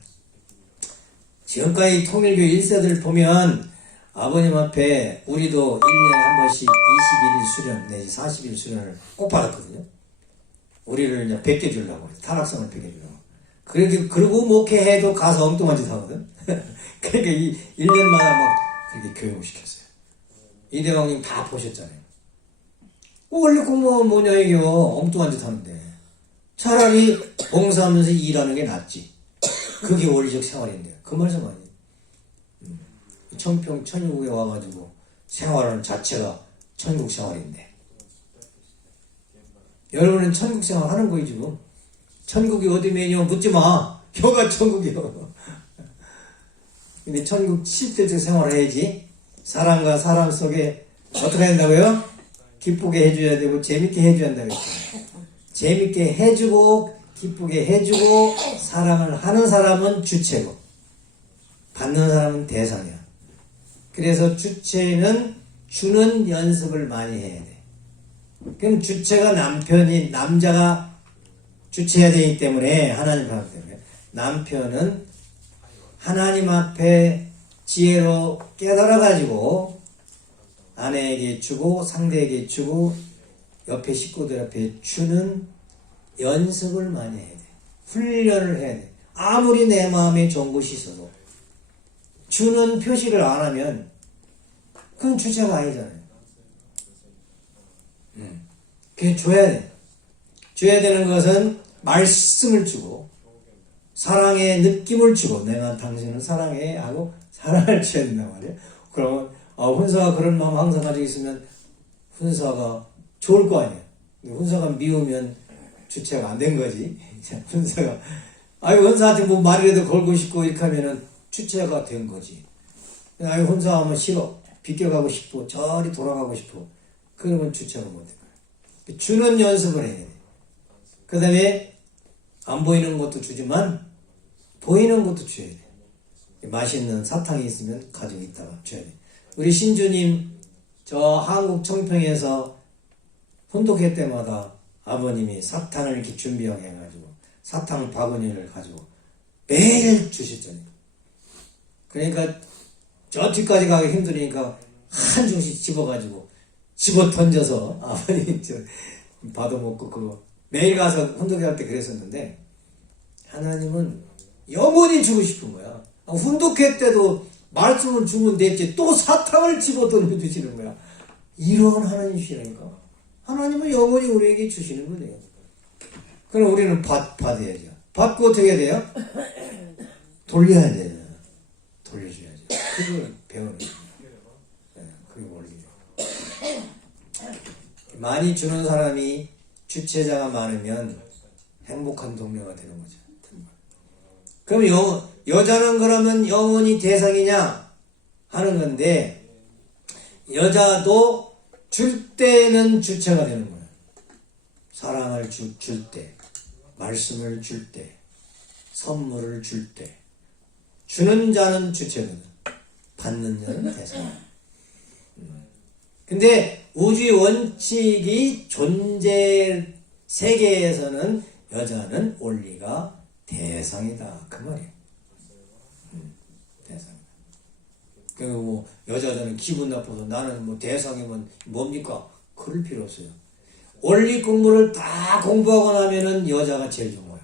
지금까지 통일교 1세들 보면 아버님 앞에 우리도 1년에 한 번씩 21일 수련 내지 40일 수련을 꼭 받았거든요. 우리를 이제 베껴주려고, 타락성을 베껴주려고. 그리고 목회해도 가서 엉뚱한 짓 하거든. 그러니까 이 1년마다 막 그렇게 교육을 시켰어요. 이대왕님 다 보셨잖아요. 원래 공무원 뭐냐 이게요. 엉뚱한 짓 하는데. 차라리 봉사하면서 일하는 게 낫지. 그게 원리적 생활인데. 그 말씀 아니에요. 청평 천국에 와가지고 생활하는 자체가 천국 생활인데. 여러분은 천국 생활 하는 거예요 지금. 천국이 어디 매냐 묻지 마. 혀가 천국이요. 근데 천국 실질적 생활을 해야지. 사람과 사람 속에 어떻게 한다고요? 기쁘게 해줘야 되고 재밌게 해줘야 한다고 했어요. 재밌게 해주고 기쁘게 해주고 사랑을 하는 사람은 주체고 받는 사람은 대상이야. 그래서 주체는 주는 연습을 많이 해야 돼. 그럼 주체가 남자가 주체해야 되기 때문에 하나님 앞에 때문에 남편은 하나님 앞에 지혜로 깨달아가지고 아내에게 주고 상대에게 주고 옆에 식구들 앞에 주는 연습을 많이 해야 돼. 훈련을 해야 돼. 아무리 내 마음에 좋은 것이 있어도 주는 표시를 안 하면 그건 주체가 아니잖아요. 그냥 줘야 돼. 줘야 되는 것은 말씀을 주고 사랑의 느낌을 주고 내가 당신을 사랑해 하고 사랑을 줘야 된단 말이에요. 그러면 혼자가 그런 마음 항상 가지고 있으면 훈사가 좋을 거 아니에요. 근데 훈사가 미우면 주체가 안 된 거지. 훈사가 아유 훈사한테 뭐 말이라도 걸고 싶고 이렇게 하면은 주체가 된 거지. 아유 훈사하면 싫어. 비껴가고 싶고 저리 돌아가고 싶어. 그러면 주체가 못 된 거야. 주는 연습을 해야 돼. 그 다음에 안 보이는 것도 주지만 보이는 것도 줘야 돼. 맛있는 사탕이 있으면 가지고 있다가 줘야 돼. 우리 신주님 저 한국 청평에서 혼독회 때마다 아버님이 사탕을 이렇게 준비해가지고 사탕 바구니를 가지고 매일 주셨잖아요. 그러니까 저 뒤까지 가기 힘드니까 한 줄씩 집어가지고 집어 던져서 아버님 저 받아먹고 그거 매일 가서 혼독회 할 때 그랬었는데 하나님은 영원히 주고 싶은 거야. 혼독회 때도 말씀을 주면 됐지 또 사탕을 집어 던져주시는 거야. 이런 하나님이시라니까. 하나님은 영원히 우리에게 주시는 거예요. 그럼 우리는 받아야죠. 받고 어떻게 해야 돼요? 돌려야 돼요. 돌려줘야죠. 그걸 배우는 거예요. 네, 그게 원리죠. 많이 주는 사람이 주체자가 많으면 행복한 동료가 되는 거죠. 그럼 여자는 그러면 영원히 대상이냐 하는 건데 여자도 줄 때는 주체가 되는 거예요. 사랑을 줄 때, 말씀을 줄 때, 선물을 줄 때. 주는 자는 주체거든. 받는 자는 대상. 근데 우주의 원칙이 존재 세계에서는 여자는 원리가 대상이다. 그 말이에요. 대상. 그리고 뭐 여자들은 기분 나빠서 나는 뭐 대상이면 뭡니까? 그럴 필요 없어요. 원리 공부를 다 공부하고 나면은 여자가 제일 좋은 거야.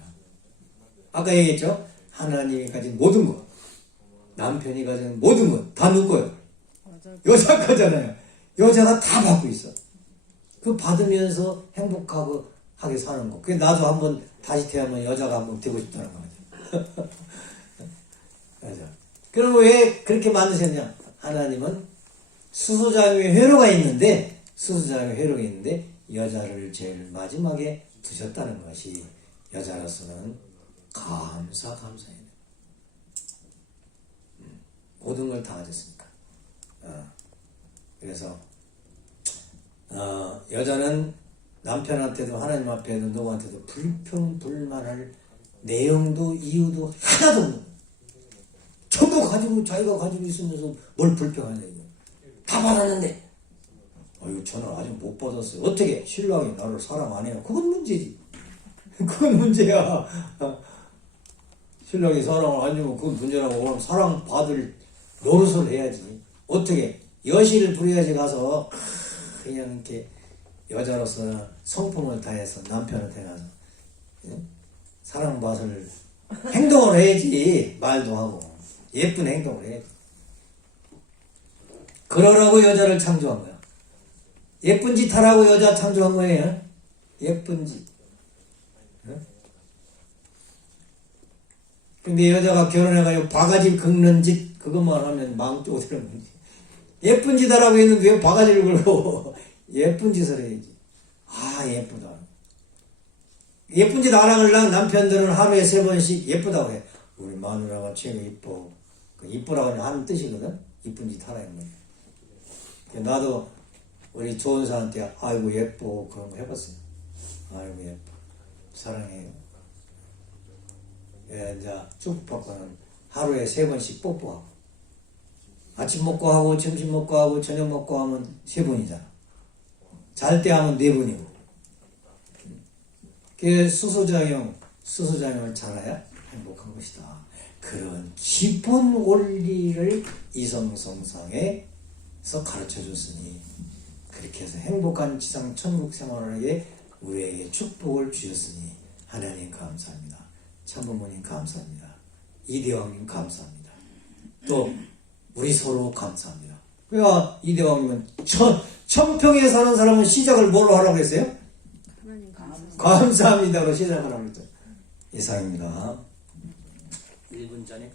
아까 얘기했죠? 하나님이 가진 모든 것, 남편이 가진 모든 것 다 누구예요? 여자 거잖아요. 여자가 다 받고 있어. 그 받으면서 행복하고 하게 사는 거. 그게 나도 한번 다시 태어나면 여자가 한번 되고 싶다는 거죠. 여자. 그럼 왜 그렇게 만드셨냐? 하나님은 수소자용의 회로가 있는데 여자를 제일 마지막에 두셨다는 것이 여자로서는 감사해요. 모든 걸 다 가졌으니까. 그래서 여자는 남편한테도 하나님 앞에도 누구한테도 불평불만할 내용도 이유도 하나도 없는 거예요. 전부 가지고 자기가 가지고 있으면서 뭘 불평하냐 이거. 다 받았는데 이거 저는 아직 못 받았어요. 어떻게 신랑이 나를 사랑 안 해요? 그건 문제지. 그건 문제야. 신랑이 사랑을 안 주면 그건 문제라고. 그럼 사랑 받을 노릇을 해야지. 어떻게 여실을 부려야지 가서 그냥 이렇게 여자로서 성품을 다해서 남편한테 가서 사랑받을 행동을 해야지. 말도 하고 예쁜 행동을 해야지. 그러라고 여자를 창조한 거야. 예쁜 짓 하라고 여자 창조한 거예요. 예쁜 짓. 근데 여자가 결혼해가지고 바가지 긁는 짓 그것만 하면 망조 되는 거지. 예쁜 짓 하라고 했는데 왜 바가지를 긁고 예쁜 짓을 해야지. 예쁘다. 예쁜 짓 안 하려면 남편들은 하루에 3번씩 예쁘다고 해. 우리 마누라가 최고 이뻐. 이쁘라고 하는 뜻이거든. 이쁜 짓 하라 이런 거야. 나도 우리 조은사한테 아이고 예뻐 그런 거 해봤어요. 아이고 예뻐. 사랑해요. 이제 축복받고는 하루에 3번씩 뽀뽀하고 아침 먹고 하고 점심 먹고 하고 저녁 먹고 하면 3번이잖아. 잘 때 하면 4번이고. 그 수소작용을 잘해야 행복한 것이다. 그런 기본 원리를 이성성상에서 가르쳐 줬으니 그렇게 해서 행복한 지상 천국 생활에 우리에게 축복을 주셨으니 하나님 감사합니다. 참부모님 감사합니다. 이대왕님 감사합니다. 또 우리 서로 감사합니다. 그러니까 이대왕님은 청평에 사는 사람은 시작을 뭘로 하라고 했어요? 하나님 감사합니다로 시작하라고 했죠. 이상입니다. 1분 전에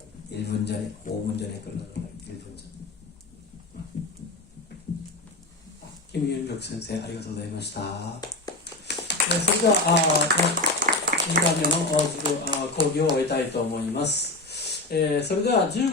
5분 전에 끝나는 1분 전. 金元力先生ありがとうございました。それでは2回目の講義を終えたいと思います。それでは15